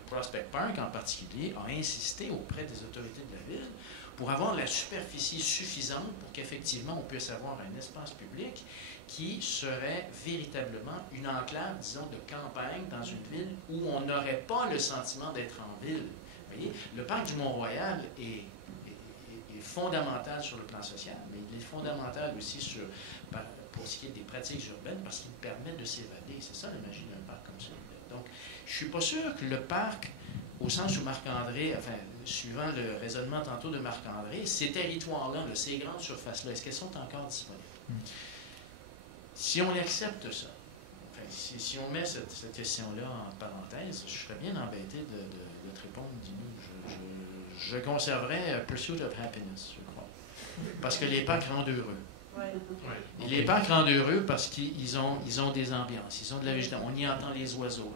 Prospect Park en particulier, a insisté auprès des autorités de la ville pour avoir la superficie suffisante pour qu'effectivement on puisse avoir un espace public qui serait véritablement une enclave, disons, de campagne dans une ville où on n'aurait pas le sentiment d'être en ville. Vous voyez, le parc du Mont-Royal est fondamental sur le plan social, mais il est fondamental aussi pour ce qui est des pratiques urbaines parce qu'il permet de s'évader. C'est ça la magie d'un parc comme celui-là. Donc, je ne suis pas sûr que le parc, au sens où Marc-André, enfin, suivant le raisonnement tantôt de Marc-André, ces territoires-là, ces grandes surfaces-là, est-ce qu'elles sont encore disponibles? Si on accepte ça, enfin, si on met cette question-là en parenthèse, je serais bien embêté de te répondre, dis-nous. Je conserverais Pursuit of Happiness, je crois. Parce que les parcs rendent heureux. Et les parcs rendent heureux parce qu'ils ont des ambiances, ils ont de la végétation, on y entend les oiseaux.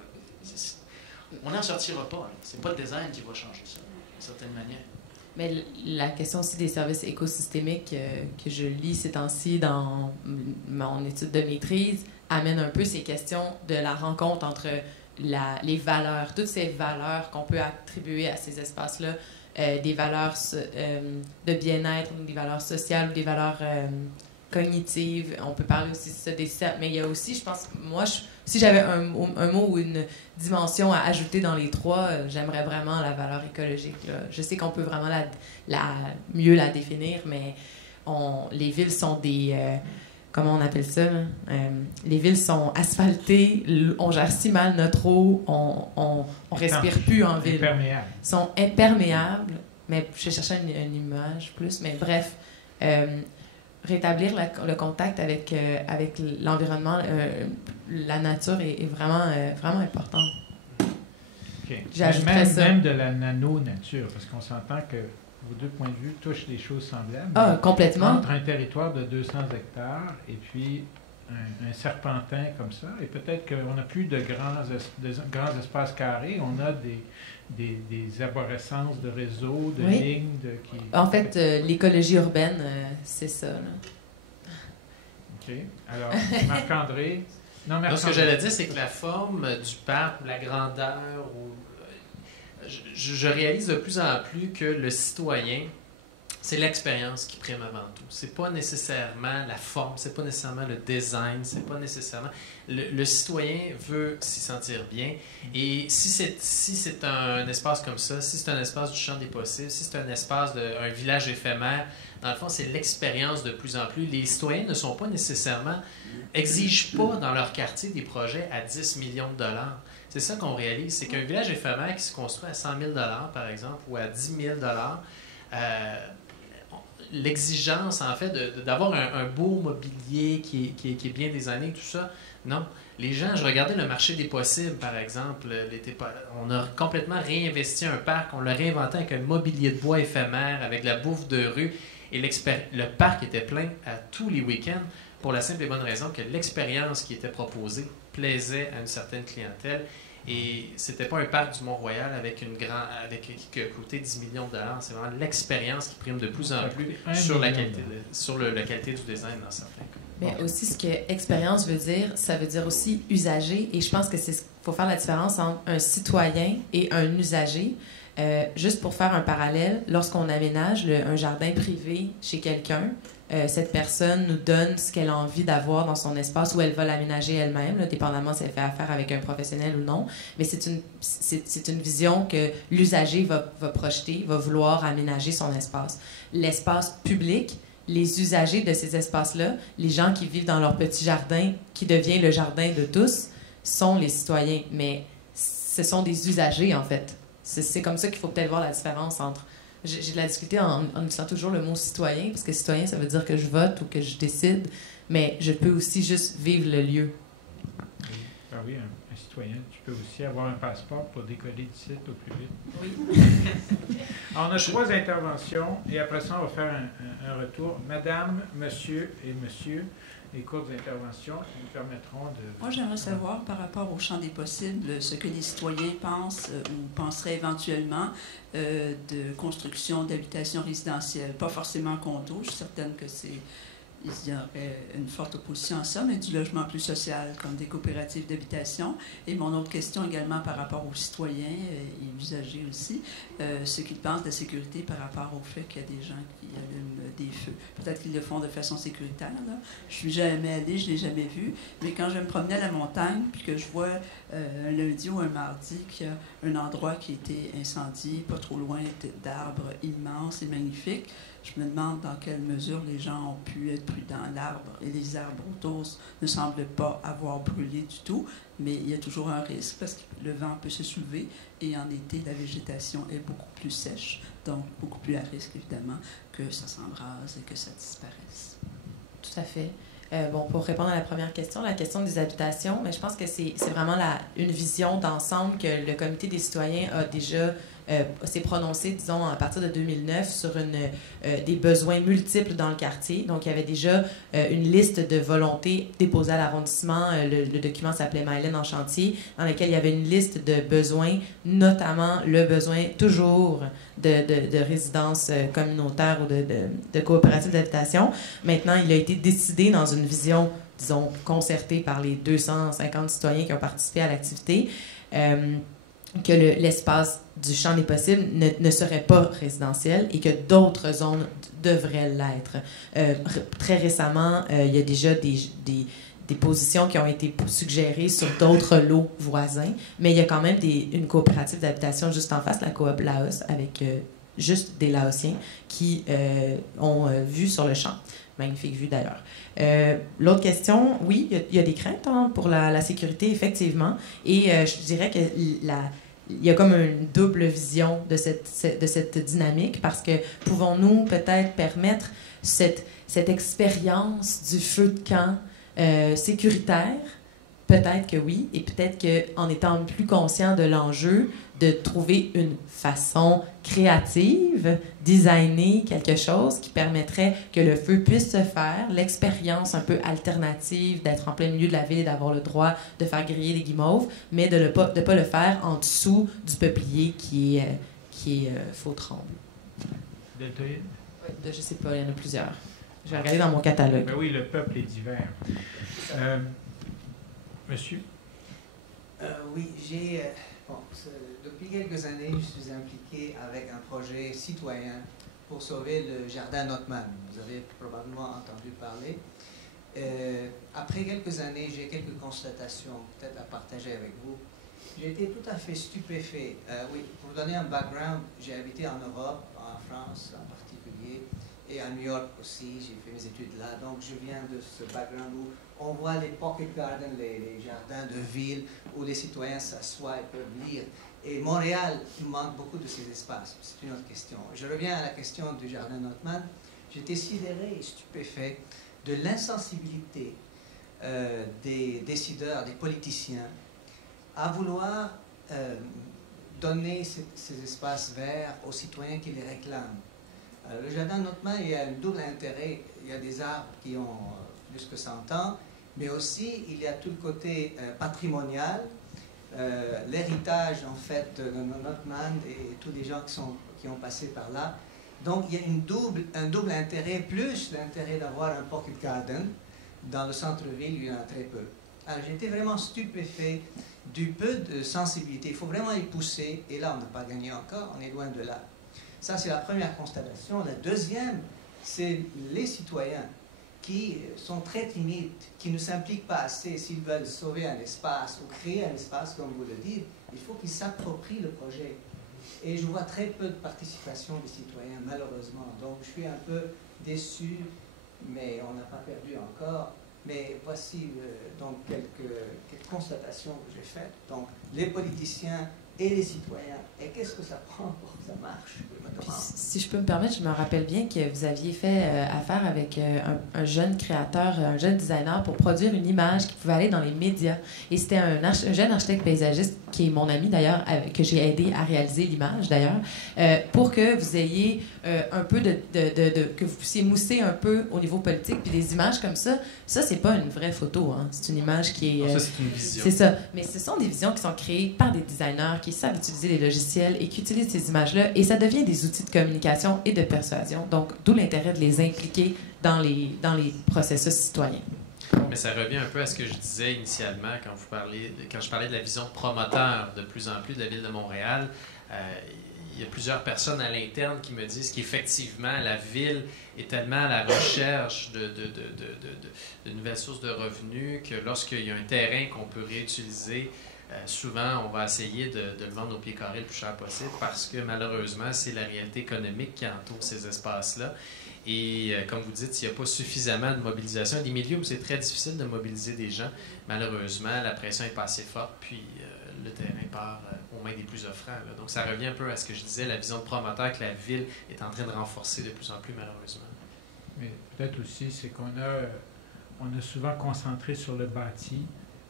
On n'en sortira pas. C'est pas le design qui va changer ça, d'une certaine manière. Mais la question aussi des services écosystémiques que je lis ces temps-ci dans mon étude de maîtrise amène un peu ces questions de la rencontre entre les valeurs, toutes ces valeurs qu'on peut attribuer à ces espaces-là, des valeurs de bien-être, des valeurs sociales, des valeurs cognitives. On peut parler aussi de ça, des cercles, mais il y a aussi, je pense, si j'avais un mot ou une dimension à ajouter dans les trois, j'aimerais vraiment la valeur écologique. Là. Je sais qu'on peut vraiment mieux la définir, mais les villes sont des... comment on appelle ça? Les villes sont asphaltées, on gère si mal notre eau, on respire plus en ville. Imperméables. Sont imperméables, mais je cherchais une image plus, mais bref... rétablir le contact avec l'environnement, la nature est vraiment, vraiment important. Okay. J'ajouterais ça. Même de la nano-nature, parce qu'on s'entend que vos deux points de vue touchent des choses semblables. Ah, complètement. Entre un territoire de 200 hectares et puis un serpentin comme ça, et peut-être qu'on n'a plus de grands espaces carrés, on a des arborescences de réseaux, de lignes. En fait, l'écologie urbaine, c'est ça. Là. OK. Alors, Marc-André... Non, ce que j'allais dire, c'est que la forme du parc, la grandeur, je réalise de plus en plus que le citoyen, c'est l'expérience qui prime avant tout. C'est pas nécessairement la forme, c'est pas nécessairement le design, c'est pas nécessairement... Le citoyen veut s'y sentir bien. Et si c'est un espace comme ça, si c'est un espace du champ des possibles, si c'est un espace un village éphémère, dans le fond, c'est l'expérience de plus en plus. Les citoyens ne sont pas nécessairement... exigent pas dans leur quartier des projets à 10 millions de dollars. c'est ça qu'on réalise, c'est qu'un village éphémère qui se construit à 100 000 par exemple, ou à 10 000 l'exigence, en fait, d'avoir un beau mobilier qui est bien designé, tout ça, non. Les gens, je regardais le marché des possibles, par exemple, on a complètement réinvesti un parc, on l'a réinventé avec un mobilier de bois éphémère, avec de la bouffe de rue, et le parc était plein à tous les week-ends, pour la simple et bonne raison que l'expérience qui était proposée plaisait à une certaine clientèle. Et c'était pas un parc du Mont-Royal avec qui a coûté 10 millions de dollars. C'est vraiment l'expérience qui prime de plus en plus sur la qualité, la qualité du design dans certains cas. Mais aussi, ce que expérience veut dire, ça veut dire aussi usager. Et je pense que faut faire la différence entre un citoyen et un usager. Juste pour faire un parallèle, lorsqu'on aménage un jardin privé chez quelqu'un, cette personne nous donne ce qu'elle a envie d'avoir dans son espace ou elle va l'aménager elle-même, là, dépendamment si elle fait affaire avec un professionnel ou non. Mais c'est une vision que l'usager va projeter, va vouloir aménager son espace. L'espace public, les usagers de ces espaces-là, les gens qui vivent dans leur petit jardin, qui devient le jardin de tous, sont les citoyens. Mais ce sont des usagers, en fait. C'est comme ça qu'il faut peut-être voir la différence entre... J'ai de la difficulté en utilisant toujours le mot citoyen, parce que citoyen, ça veut dire que je vote ou que je décide, mais je peux aussi juste vivre le lieu. Ah oui, un citoyen, tu peux aussi avoir un passeport pour décoller du site au plus vite. Oui. Alors, on a 3 interventions, et après ça, on va faire un retour. Madame, monsieur et monsieur, les courtes interventions qui nous permettront de... Moi, j'aimerais savoir, par rapport au champ des possibles, ce que les citoyens pensent ou penseraient éventuellement de construction d'habitations résidentielles. Pas forcément condo, je suis certaine que il y aurait une forte opposition à ça, mais du logement plus social, comme des coopératives d'habitation. Et mon autre question également par rapport aux citoyens et usagers aussi, ce qu'ils pensent de la sécurité par rapport au fait qu'il y a des gens qui allument des feux. Peut-être qu'ils le font de façon sécuritaire, là. Je suis jamais allée, je ne l'ai jamais vu, mais quand je me promenais à la montagne, puis que je vois un lundi ou un mardi qu'il y a un endroit qui a été incendié, pas trop loin d'arbres immenses et magnifiques, je me demande dans quelle mesure les gens ont pu être prudents. L'arbre et les arbres autour ne semblent pas avoir brûlé du tout, mais il y a toujours un risque parce que le vent peut se soulever et en été, la végétation est beaucoup plus sèche, donc beaucoup plus à risque, évidemment, que ça s'embrase et que ça disparaisse. Tout à fait. Bon, pour répondre à la première question, la question des habitations, mais je pense que c'est vraiment une vision d'ensemble que le Comité des citoyens a déjà s'est prononcé, disons, à partir de 2009 sur des besoins multiples dans le quartier. Donc, il y avait déjà une liste de volontés déposée à l'arrondissement. Le document s'appelait Mylène en chantier, dans lequel il y avait une liste de besoins, notamment le besoin toujours de résidences communautaires ou de coopératives d'habitation. Maintenant, il a été décidé dans une vision, disons, concertée par les 250 citoyens qui ont participé à l'activité, que l'espace du champ des possibles ne serait pas résidentiel et que d'autres zones devraient l'être. Très récemment, il y a déjà des positions qui ont été suggérées sur d'autres lots voisins, mais il y a quand même une coopérative d'habitation juste en face, la coop Laos, avec juste des Laotiens qui ont vu sur le champ. Magnifique vue d'ailleurs. L'autre question, oui, il y a des craintes pour la sécurité, effectivement, et je dirais que il y a comme une double vision de cette dynamique, parce que pouvons-nous peut-être permettre cette expérience du feu de camp sécuritaire? Peut-être que oui, et peut-être qu'en étant plus conscient de l'enjeu, de trouver une façon créative, designer quelque chose qui permettrait que le feu puisse se faire, l'expérience un peu alternative d'être en plein milieu de la ville et d'avoir le droit de faire griller des guimauves, mais de ne pas le faire en dessous du peuplier qui est faux-tremble. Deltoïde? Je sais pas, il y en a plusieurs. Je vais regarder dans mon catalogue. Ben oui, le peuple est divers. Monsieur? Oui, depuis quelques années, je suis impliqué avec un projet citoyen pour sauver le jardin Notman. Vous avez probablement entendu parler. Après quelques années, j'ai quelques constatations peut-être à partager avec vous. J'ai été tout à fait stupéfait. Oui, pour vous donner un background, j'ai habité en Europe, en France en particulier, Et à New York aussi, j'ai fait mes études là. Donc je viens de ce background où on voit les pocket gardens, les jardins de ville, où les citoyens s'assoient et peuvent lire. Et Montréal manque beaucoup de ces espaces. C'est une autre question. Je reviens à la question du jardin Notman. J'étais sidéré et stupéfait de l'insensibilité des décideurs, des politiciens, à vouloir donner ces espaces verts aux citoyens qui les réclament. Le jardin Notman, il y a un double intérêt. Il y a des arbres qui ont plus que 100 ans, mais aussi il y a tout le côté patrimonial, l'héritage en fait de Notman et tous les gens qui ont passé par là. Donc il y a un double intérêt, plus l'intérêt d'avoir un pocket garden. Dans le centre-ville, il y en a très peu. Alors j'étais vraiment stupéfait du peu de sensibilité. Il faut vraiment y pousser, et là on n'a pas gagné encore, on est loin de là. Ça c'est la première constatation. La deuxième, c'est les citoyens qui sont très timides, qui ne s'impliquent pas assez. S'ils veulent sauver un espace ou créer un espace, comme vous le dites, il faut qu'ils s'approprient le projet. Et je vois très peu de participation des citoyens, malheureusement. Donc je suis un peu déçu, mais on n'a pas perdu encore. Mais voici donc quelques constatations que j'ai faites. Donc les politiciens et les citoyens. Et qu'est-ce que ça prend pour que ça marche? Puis, si je peux me permettre, je me rappelle bien que vous aviez fait affaire avec un jeune créateur, un jeune designer pour produire une image qui pouvait aller dans les médias. Et c'était un jeune architecte paysagiste qui est mon ami d'ailleurs, que j'ai aidé à réaliser l'image d'ailleurs, pour que vous ayez un peu que vous puissiez mousser un peu au niveau politique. Puis des images comme ça, c'est pas une vraie photo, hein. C'est une image qui est... ça, c'est une vision. C'est ça. Mais ce sont des visions qui sont créées par des designers qui savent utiliser les logiciels et qui utilisent ces images-là. Et ça devient des outils de communication et de persuasion. Donc, d'où l'intérêt de les impliquer dans les processus citoyens. Mais ça revient un peu à ce que je disais initialement quand je parlais de la vision promoteur de plus en plus de la Ville de Montréal. Il y a plusieurs personnes à l'interne qui me disent qu'effectivement, la Ville est tellement à la recherche de nouvelles sources de revenus que lorsqu'il y a un terrain qu'on peut réutiliser, souvent, on va essayer de le vendre au pied carré le plus cher possible parce que malheureusement, c'est la réalité économique qui entoure ces espaces-là. Et comme vous dites, il n'y a pas suffisamment de mobilisation. Des milieux où c'est très difficile de mobiliser des gens, malheureusement, la pression n'est pas assez forte, puis le terrain part aux mains des plus offrants. Là. Donc ça revient un peu à ce que je disais, la vision de promoteur que la Ville est en train de renforcer de plus en plus, malheureusement. Mais peut-être aussi, c'est qu'on a souvent concentré sur le bâti,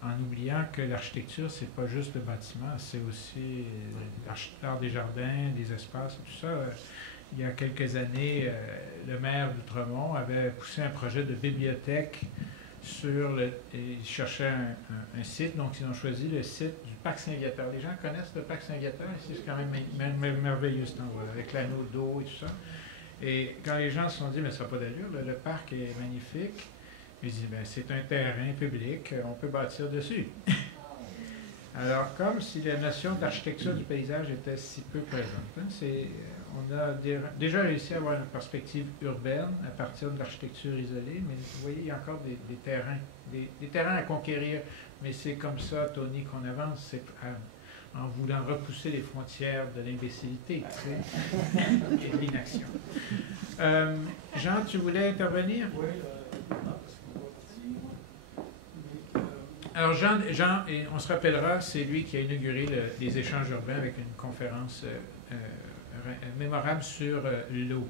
en oubliant que l'architecture, c'est pas juste le bâtiment, c'est aussi l'art des jardins, des espaces, tout ça. Il y a quelques années, le maire d'Outremont avait poussé un projet de bibliothèque ils cherchaient un site, donc ils ont choisi le site du Parc Saint-Viateur. Les gens connaissent le Parc Saint-Viateur, ici c'est quand même merveilleux cet endroit, avec l'anneau d'eau et tout ça. Et quand les gens se sont dit, mais ça n'a pas d'allure, le parc est magnifique, ils disent, ben, c'est un terrain public, on peut bâtir dessus. Alors, comme si la notion d'architecture du paysage était si peu présente, hein, on a déjà réussi à avoir une perspective urbaine à partir de l'architecture isolée, mais vous voyez, il y a encore des terrains à conquérir. Mais c'est comme ça, Tony, qu'on avance, c'est en voulant repousser les frontières de l'imbécilité et de l'inaction. Jean, tu voulais intervenir? Oui. Alors Jean, et on se rappellera, c'est lui qui a inauguré les échanges urbains avec une conférence mémorable sur l'eau.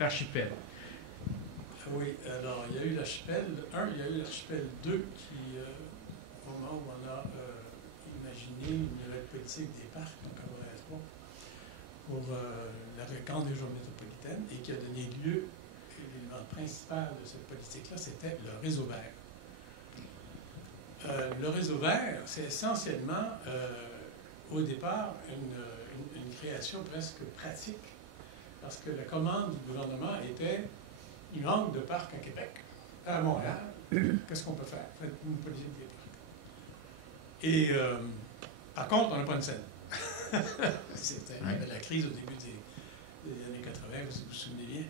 L'archipel. Oui, alors il y a eu l'archipel 1, il y a eu l'archipel 2 qui, au moment où on a imaginé une nouvelle politique des parcs, donc à Montréal pour la récente région métropolitaine, et qui a donné lieu, l'élément principal de cette politique-là, c'était le réseau vert. Le réseau vert, c'est essentiellement, au départ, une création presque pratique, parce que la commande du gouvernement était « il manque de parcs à Québec, à Montréal, qu'est-ce qu'on peut faire? Faites une politique des parcs. » Et par contre, on n'a pas une scène. C'était la crise au début des années 80, vous vous souvenez bien.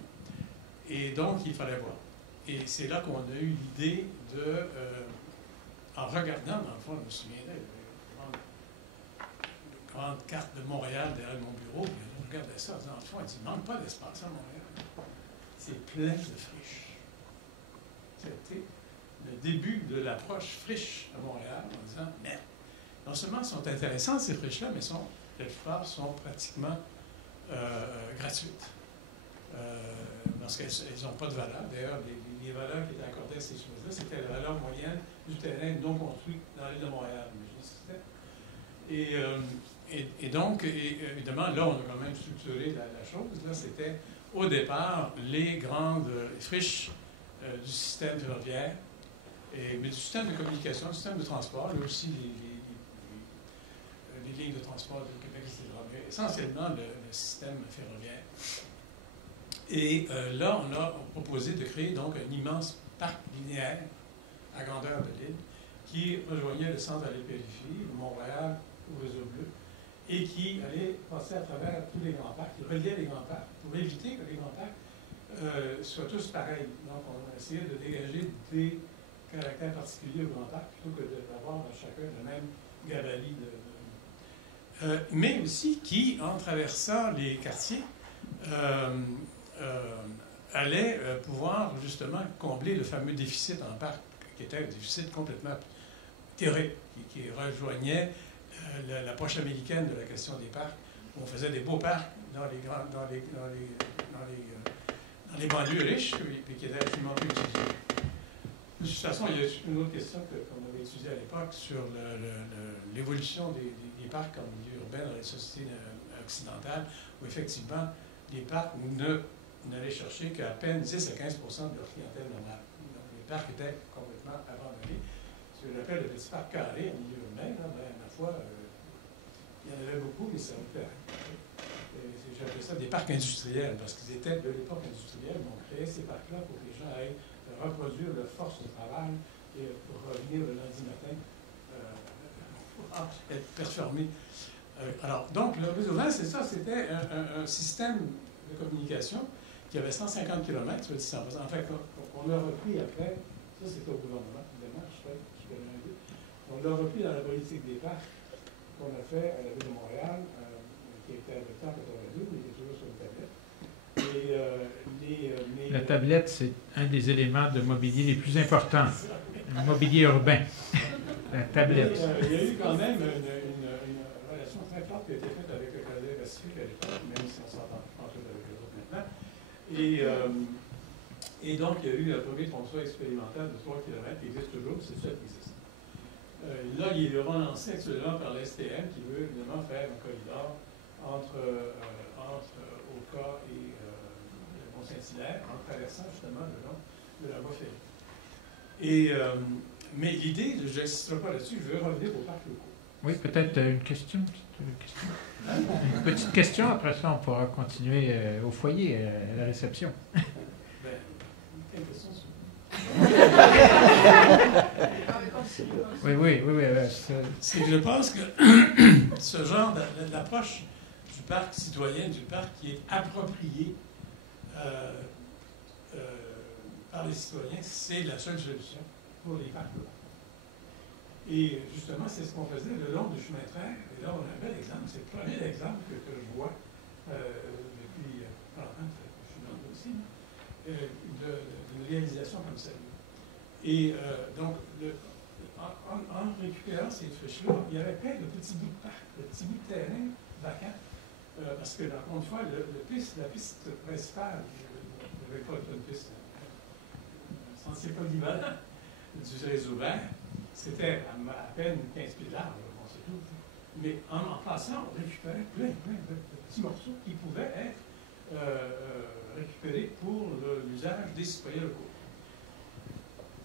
Et donc, il fallait voir. Et c'est là qu'on a eu l'idée de... en regardant, dans le fond, je me souviendrai, une grande carte de Montréal derrière mon bureau, puis on regardait ça, en disant, il ne manque pas d'espace à Montréal. c'est plein de friches. C'était le début de l'approche friche à Montréal en disant, merde, non seulement sont intéressantes ces friches-là, mais la plupart sont pratiquement gratuites. Parce qu'elles n'ont pas de valeur. D'ailleurs, les valeurs qui étaient accordées à ces choses-là, c'était la valeur moyenne du terrain non construit dans l'île de Montréal. Et donc, évidemment, là, on a quand même structuré la chose. Là, c'était, au départ, les grandes friches du système ferroviaire, mais du système de communication, du système de transport, là aussi les lignes de transport de Québec, etc. Mais essentiellement le système ferroviaire. Et là, on a proposé de créer donc un immense parc linéaire à grandeur de l'île qui rejoignait le centre à la périphérie, Montréal au réseau bleu, et qui allait passer à travers tous les grands parcs, qui reliait les grands parcs, pour éviter que les grands parcs soient tous pareils. Donc, on a essayé de dégager des caractères particuliers aux grands parcs plutôt que d'avoir chacun le même gabarit mais aussi qui, en traversant les quartiers, allait pouvoir justement combler le fameux déficit en parc, qui était un déficit complètement théorique, qui rejoignait l'approche américaine de la question des parcs, où on faisait des beaux parcs dans les banlieues riches, puis qui étaient absolument plus utilisés. De toute façon, il y a une autre question qu'on avait étudiée à l'époque sur l'évolution des parcs en milieu urbain dans les sociétés occidentales, où effectivement, les parcs n'allaient chercher qu'à peine 10 à 15 de leur clientèle normale. Donc, les parcs étaient complètement abandonnés. Ce que j'appelle le petit parc carré en milieu urbain, là, à la fois, il y en avait beaucoup, mais ça ne me plaît rien. J'appelais ça des parcs industriels, parce qu'ils étaient de l'époque industrielle, mais on créait ces parcs-là pour que les gens aillent reproduire leur force de travail et pour revenir le lundi matin être performés. Alors, donc, le réseau 20, c'est ça, c'était un système de communication qui avait 150 km, soit dit en fait, on l'a repris après, ça c'était au gouvernement, évidemment, je connais un peu, on l'a repris dans la politique des parcs qu'on a fait à la ville de Montréal, qui était adoptée en 82, mais qui est toujours sur une tablette. La tablette, c'est un des éléments de mobilier les plus importants, le mobilier urbain. La tablette. Il y a eu quand même une relation très forte qui a été faite avec le Canada Pacifique à l'époque, même si on s'entend pas tout avec les autres maintenant. Et donc, il y a eu un premier tronçon expérimental de 3 km qui existe toujours, c'est celui qui existe. Là, il est relancé actuellement par l'STM qui veut évidemment faire un corridor entre Oka et le Mont-Saint-Hilaire, en traversant justement le long de la voie ferrée. Mais l'idée, je n'insisterai pas là-dessus, je veux revenir aux parcs locaux. Oui, peut-être une question. Une petite question, après ça, on pourra continuer au foyer, à la réception. Quelle question Oui. C'est que je pense que ce genre d'approche du parc citoyen, du parc qui est approprié par les citoyens, c'est la seule solution pour les parcs locaux. Et justement, c'est ce qu'on faisait le long du chemin de fer. Et là, on a un bel exemple. C'est le premier exemple que je vois depuis 30 ans, je suis dans le aussi, d'une réalisation comme celle-là. Et donc, en récupérant ces friches-là, il y avait plein de petits bouts de parc, de petits bouts de terrain vacants. Parce que, encore une fois, la piste principale, je ne vais pas être une piste sentier polyvalent du réseau vert, c'était à peine 15 pieds de large, on sait tout. Mais en passant, on récupérait plein de petits morceaux qui pouvaient être récupérés pour l'usage des citoyens locaux.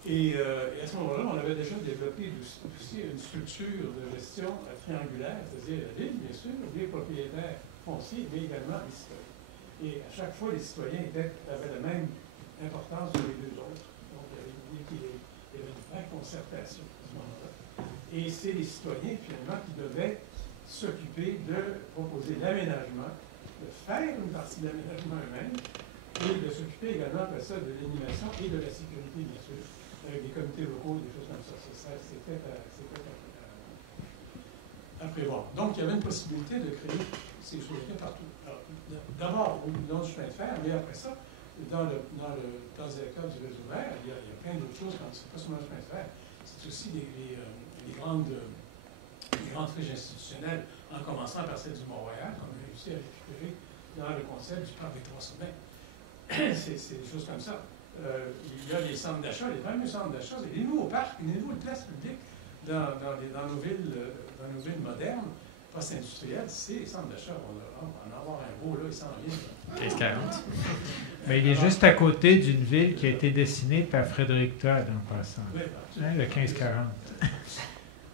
Et à ce moment-là, on avait déjà développé aussi une structure de gestion triangulaire, c'est-à-dire la ville, bien sûr, les propriétaires fonciers, mais également les citoyens. Et à chaque fois, les citoyens avaient la même importance que les deux autres. Donc, il y avait une vraie concertation à ce moment-là. Et c'est les citoyens, finalement, qui devaient s'occuper de proposer l'aménagement, de faire une partie de l'aménagement eux-mêmes, et de s'occuper également, après ça, de l'animation et de la sécurité, bien sûr, avec des comités locaux, des choses comme ça. C'était à prévoir. Donc, il y avait une possibilité de créer ces choses-là partout. D'abord, au long du chemin de fer, mais après ça, dans le plan directeur du réseau vert, il y a plein d'autres choses, c'est pas seulement le chemin de fer, c'est aussi les grandes friches institutionnelles, en commençant par celle du Mont-Royal, qu'on a réussi à récupérer dans le concept du parc des Trois Sommets. C'est des choses comme ça. Il y a les centres d'achat, les fameux centres d'achat, les nouveaux parcs, les nouvelles places publiques dans nos villes modernes, post-industrielles, c'est les centres d'achat. On va en avoir un beau, là, il s'en vient. 1540. Mais il est juste à côté d'une ville qui a été dessinée par Frédéric Todd en passant. Oui, Hein, le 1540.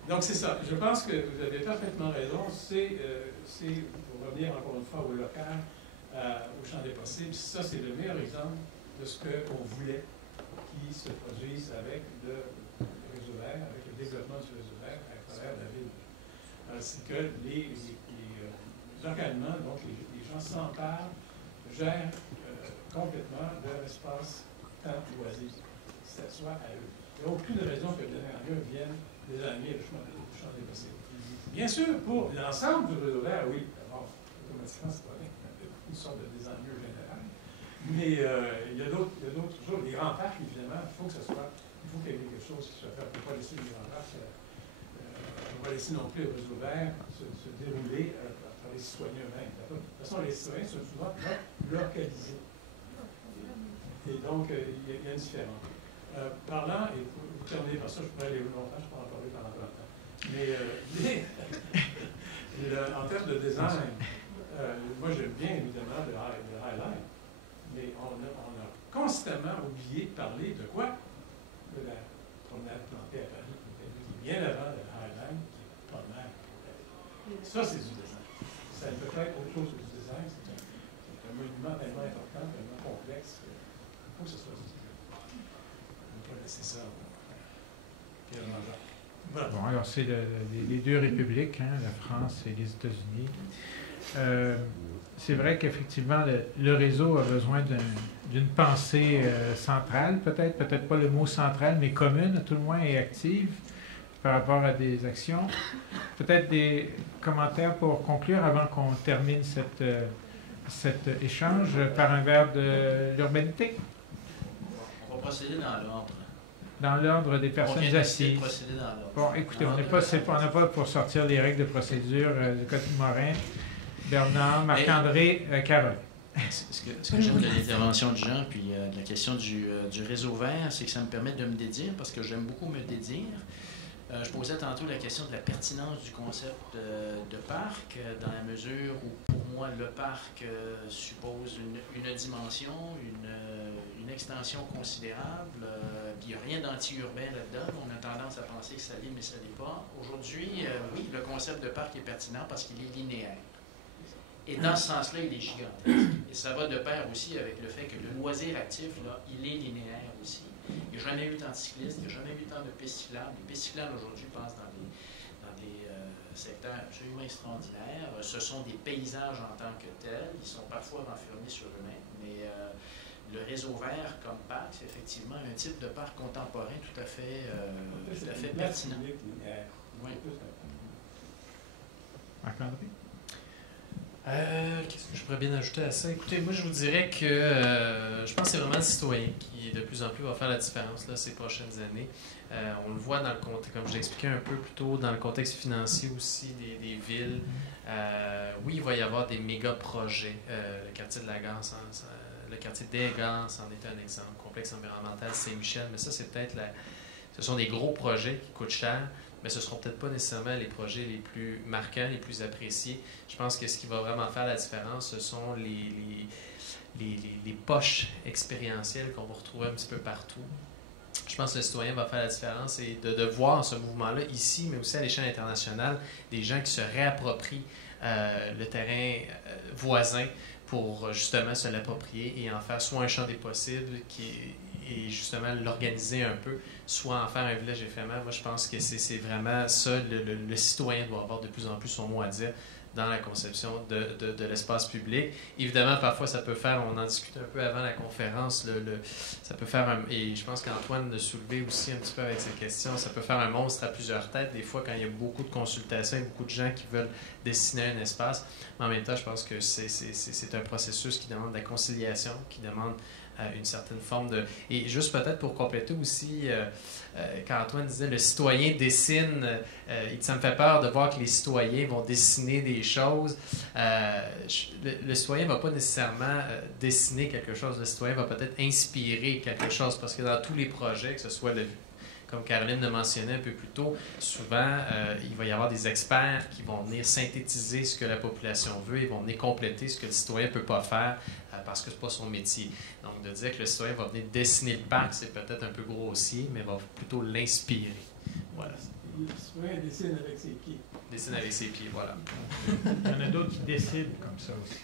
Donc, c'est ça. Je pense que vous avez parfaitement raison. C'est, pour revenir encore une fois au local, au champ des possibles, ça, c'est le meilleur exemple de ce qu'on voulait qui se produise avec le réseau vert, avec le développement du réseau vert à travers la ville. C'est que localement, donc, les gens s'emparent, gèrent complètement leur espace temps loisir. Que ce soit à eux. Il n'y a aucune raison que le dernier vienne désigner le champ des possibles. Bien sûr, pour l'ensemble du réseau vert, oui, d'abord, automatiquement, c'est pas une sorte de désigner général. Mais il y a d'autres choses. Les grands parcs, évidemment, il faut qu'il y ait quelque chose qui soit fait. On ne peut pas laisser les grands parcs, on ne peut pas laisser non plus le réseau vert se dérouler par les citoyens eux-mêmes. De toute façon, les citoyens sont souvent localisés. Et donc, il y a une différence. Parlant, et pour terminer par ça, je pourrais aller longtemps, je pourrais en parler pendant longtemps. Mais en termes de design, moi j'aime bien évidemment le highlight, mais on a constamment oublié de parler de quoi? De la promenade plantée à Paris, qui est bien avant le highlight, qui est pas mal. Ça, c'est du design. Ça peut être autre chose que du design. C'est un monument tellement important, tellement complexe, qu'il faut que ce soit du design. C'est ça. Voilà. Bon, alors c'est les deux républiques, hein, la France et les États-Unis. C'est vrai qu'effectivement, le réseau a besoin d'une pensée centrale, peut-être pas le mot central, mais commune, à tout le moins, et active par rapport à des actions. Peut-être des commentaires pour conclure avant qu'on termine cet échange par un verbe de l'urbanité. On va procéder dans l'ordre. Dans l'ordre des personnes assises. Bon, écoutez, on n'a pas pour sortir les règles de procédure du Code Morin. Bernard, Marc-André, Carole. Ce que j'aime de l'intervention de Jean, puis de la question du réseau vert, c'est que ça me permet de me dédire, parce que j'aime beaucoup me dédire. Je posais tantôt la question de la pertinence du concept de parc, dans la mesure où, pour moi, le parc suppose une dimension, une extension considérable. Il n'y a rien d'anti-urbain là-dedans. On a tendance à penser que ça l'est, mais ça ne l'est pas. Aujourd'hui, oui, le concept de parc est pertinent parce qu'il est linéaire. Et dans ce sens-là, il est gigantesque. Et ça va de pair aussi avec le fait que le loisir actif, là, il est linéaire aussi. Il n'y a jamais eu tant de cyclistes, il n'y a jamais eu tant de pistes cyclables. Les pistes cyclables aujourd'hui passent dans des secteurs absolument extraordinaires. Ce sont des paysages en tant que tels. Ils sont parfois renfermés sur eux-mêmes. Mais le réseau vert comme parc, c'est effectivement un type de parc contemporain tout à fait pertinent. Oui. Marc-André? Qu'est-ce que je pourrais bien ajouter à ça? Écoutez, moi je vous dirais que je pense que c'est vraiment le citoyen qui de plus en plus va faire la différence là, ces prochaines années. On le voit dans le contexte, comme je l'expliquais un peu plus tôt, dans le contexte financier aussi des villes. Oui, il va y avoir des méga projets. Le quartier de la Gare, le quartier des Gares en est un exemple. Complexe environnemental Saint-Michel, mais ça c'est peut-être ce sont des gros projets qui coûtent cher. Mais ce ne seront peut-être pas nécessairement les projets les plus marquants, les plus appréciés. Je pense que ce qui va vraiment faire la différence, ce sont les poches expérientielles qu'on va retrouver un petit peu partout. Je pense que le citoyen va faire la différence et de voir ce mouvement-là ici, mais aussi à l'échelle internationale, des gens qui se réapproprient le terrain voisin pour justement se l'approprier et en faire soit un champ des possibles et justement l'organiser un peu, soit en faire un village éphémère. Moi, je pense que c'est vraiment ça, le citoyen doit avoir de plus en plus son mot à dire dans la conception de l'espace public. Évidemment, parfois, ça peut faire, on en discutait un peu avant la conférence, ça peut faire, et je pense qu'Antoine l'a soulevé aussi un petit peu avec cette question, ça peut faire un monstre à plusieurs têtes, des fois, quand il y a beaucoup de consultations et beaucoup de gens qui veulent dessiner un espace. Mais en même temps, je pense que c'est un processus qui demande de la conciliation, qui demande une certaine forme de... Et juste peut-être pour compléter aussi, quand Antoine disait le citoyen dessine, ça me fait peur de voir que les citoyens vont dessiner des choses. Le citoyen ne va pas nécessairement dessiner quelque chose, le citoyen va peut-être inspirer quelque chose, parce que dans tous les projets, que ce soit comme Caroline le mentionnait un peu plus tôt, souvent, il va y avoir des experts qui vont venir synthétiser ce que la population veut, ils vont venir compléter ce que le citoyen ne peut pas faire parce que ce n'est pas son métier. Donc, de dire que le citoyen va venir dessiner le parc, c'est peut-être un peu grossier, mais va plutôt l'inspirer. Voilà. Le citoyen dessine avec ses pieds. Dessine avec ses pieds, voilà. Il y en a d'autres qui décident comme ça aussi.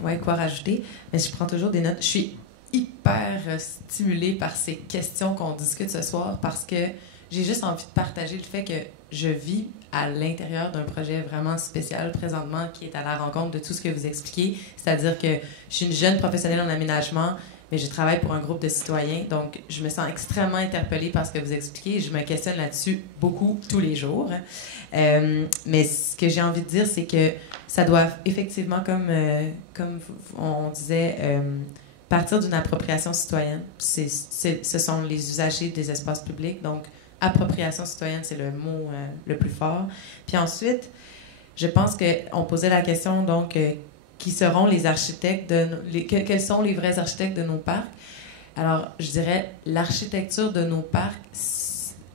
Ouais, quoi rajouter? Mais je prends toujours des notes. Je suis hyper stimulée par ces questions qu'on discute ce soir parce que j'ai juste envie de partager le fait que je vis à l'intérieur d'un projet vraiment spécial présentement qui est à la rencontre de tout ce que vous expliquez. C'est-à-dire que je suis une jeune professionnelle en aménagement, mais je travaille pour un groupe de citoyens. Donc, je me sens extrêmement interpellée par ce que vous expliquez et je me questionne là-dessus beaucoup, tous les jours. Mais ce que j'ai envie de dire, c'est que ça doit effectivement, comme on disait, partir d'une appropriation citoyenne. Ce sont les usagers des espaces publics. Donc, appropriation citoyenne, c'est le mot le plus fort. Puis ensuite, je pense qu'on posait la question, donc, qui seront les architectes quels sont les vrais architectes de nos parcs? Alors, je dirais, l'architecture de nos parcs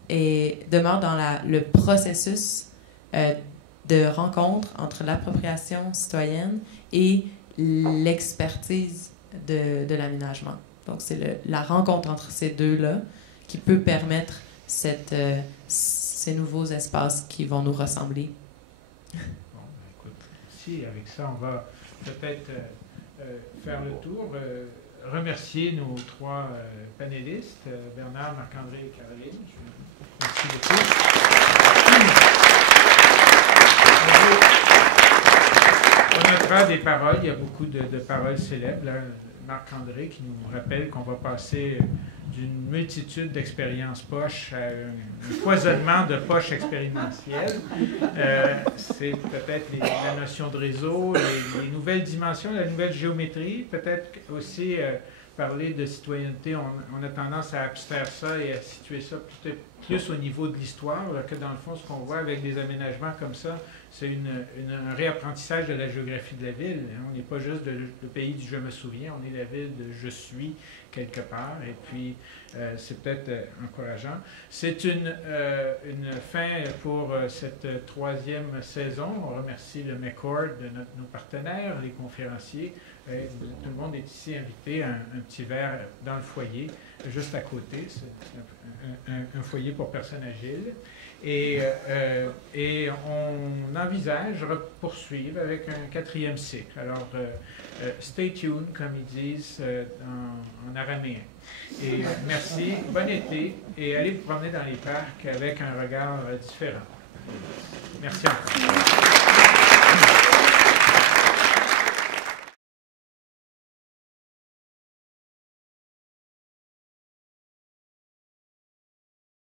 demeure dans le processus de rencontre entre l'appropriation citoyenne et l'expertise de l'aménagement. Donc, c'est la rencontre entre ces deux-là qui peut permettre ces nouveaux espaces qui vont nous ressembler. Bon, écoute, si avec ça, on va peut-être faire le tour. Remercier nos trois panélistes, Bernard, Marc-André et Caroline. Merci beaucoup. On notera des paroles, il y a beaucoup de paroles célèbres. Là, Marc-André qui nous rappelle qu'on va passer d'une multitude d'expériences poches à un foisonnement de poches expérientielles. C'est peut-être la notion de réseau, les nouvelles dimensions, la nouvelle géométrie, peut-être aussi parler de citoyenneté. On a tendance à abstraire ça et à situer ça plus au niveau de l'histoire, que dans le fond, ce qu'on voit avec des aménagements comme ça, c'est un réapprentissage de la géographie de la ville. On n'est pas juste le pays du « je me souviens », on est la ville de « je suis » quelque part, et puis c'est peut-être encourageant. C'est une fin pour cette troisième saison. On remercie le McCord de nos partenaires, les conférenciers. Tout le monde est ici invité à un petit verre dans le foyer, juste à côté. C'est un foyer pour personnes agiles. Et on envisage poursuivre avec un 4e cycle. Alors, stay tuned, comme ils disent en araméen. Et merci, bon été, et allez vous promener dans les parcs avec un regard différent. Merci encore.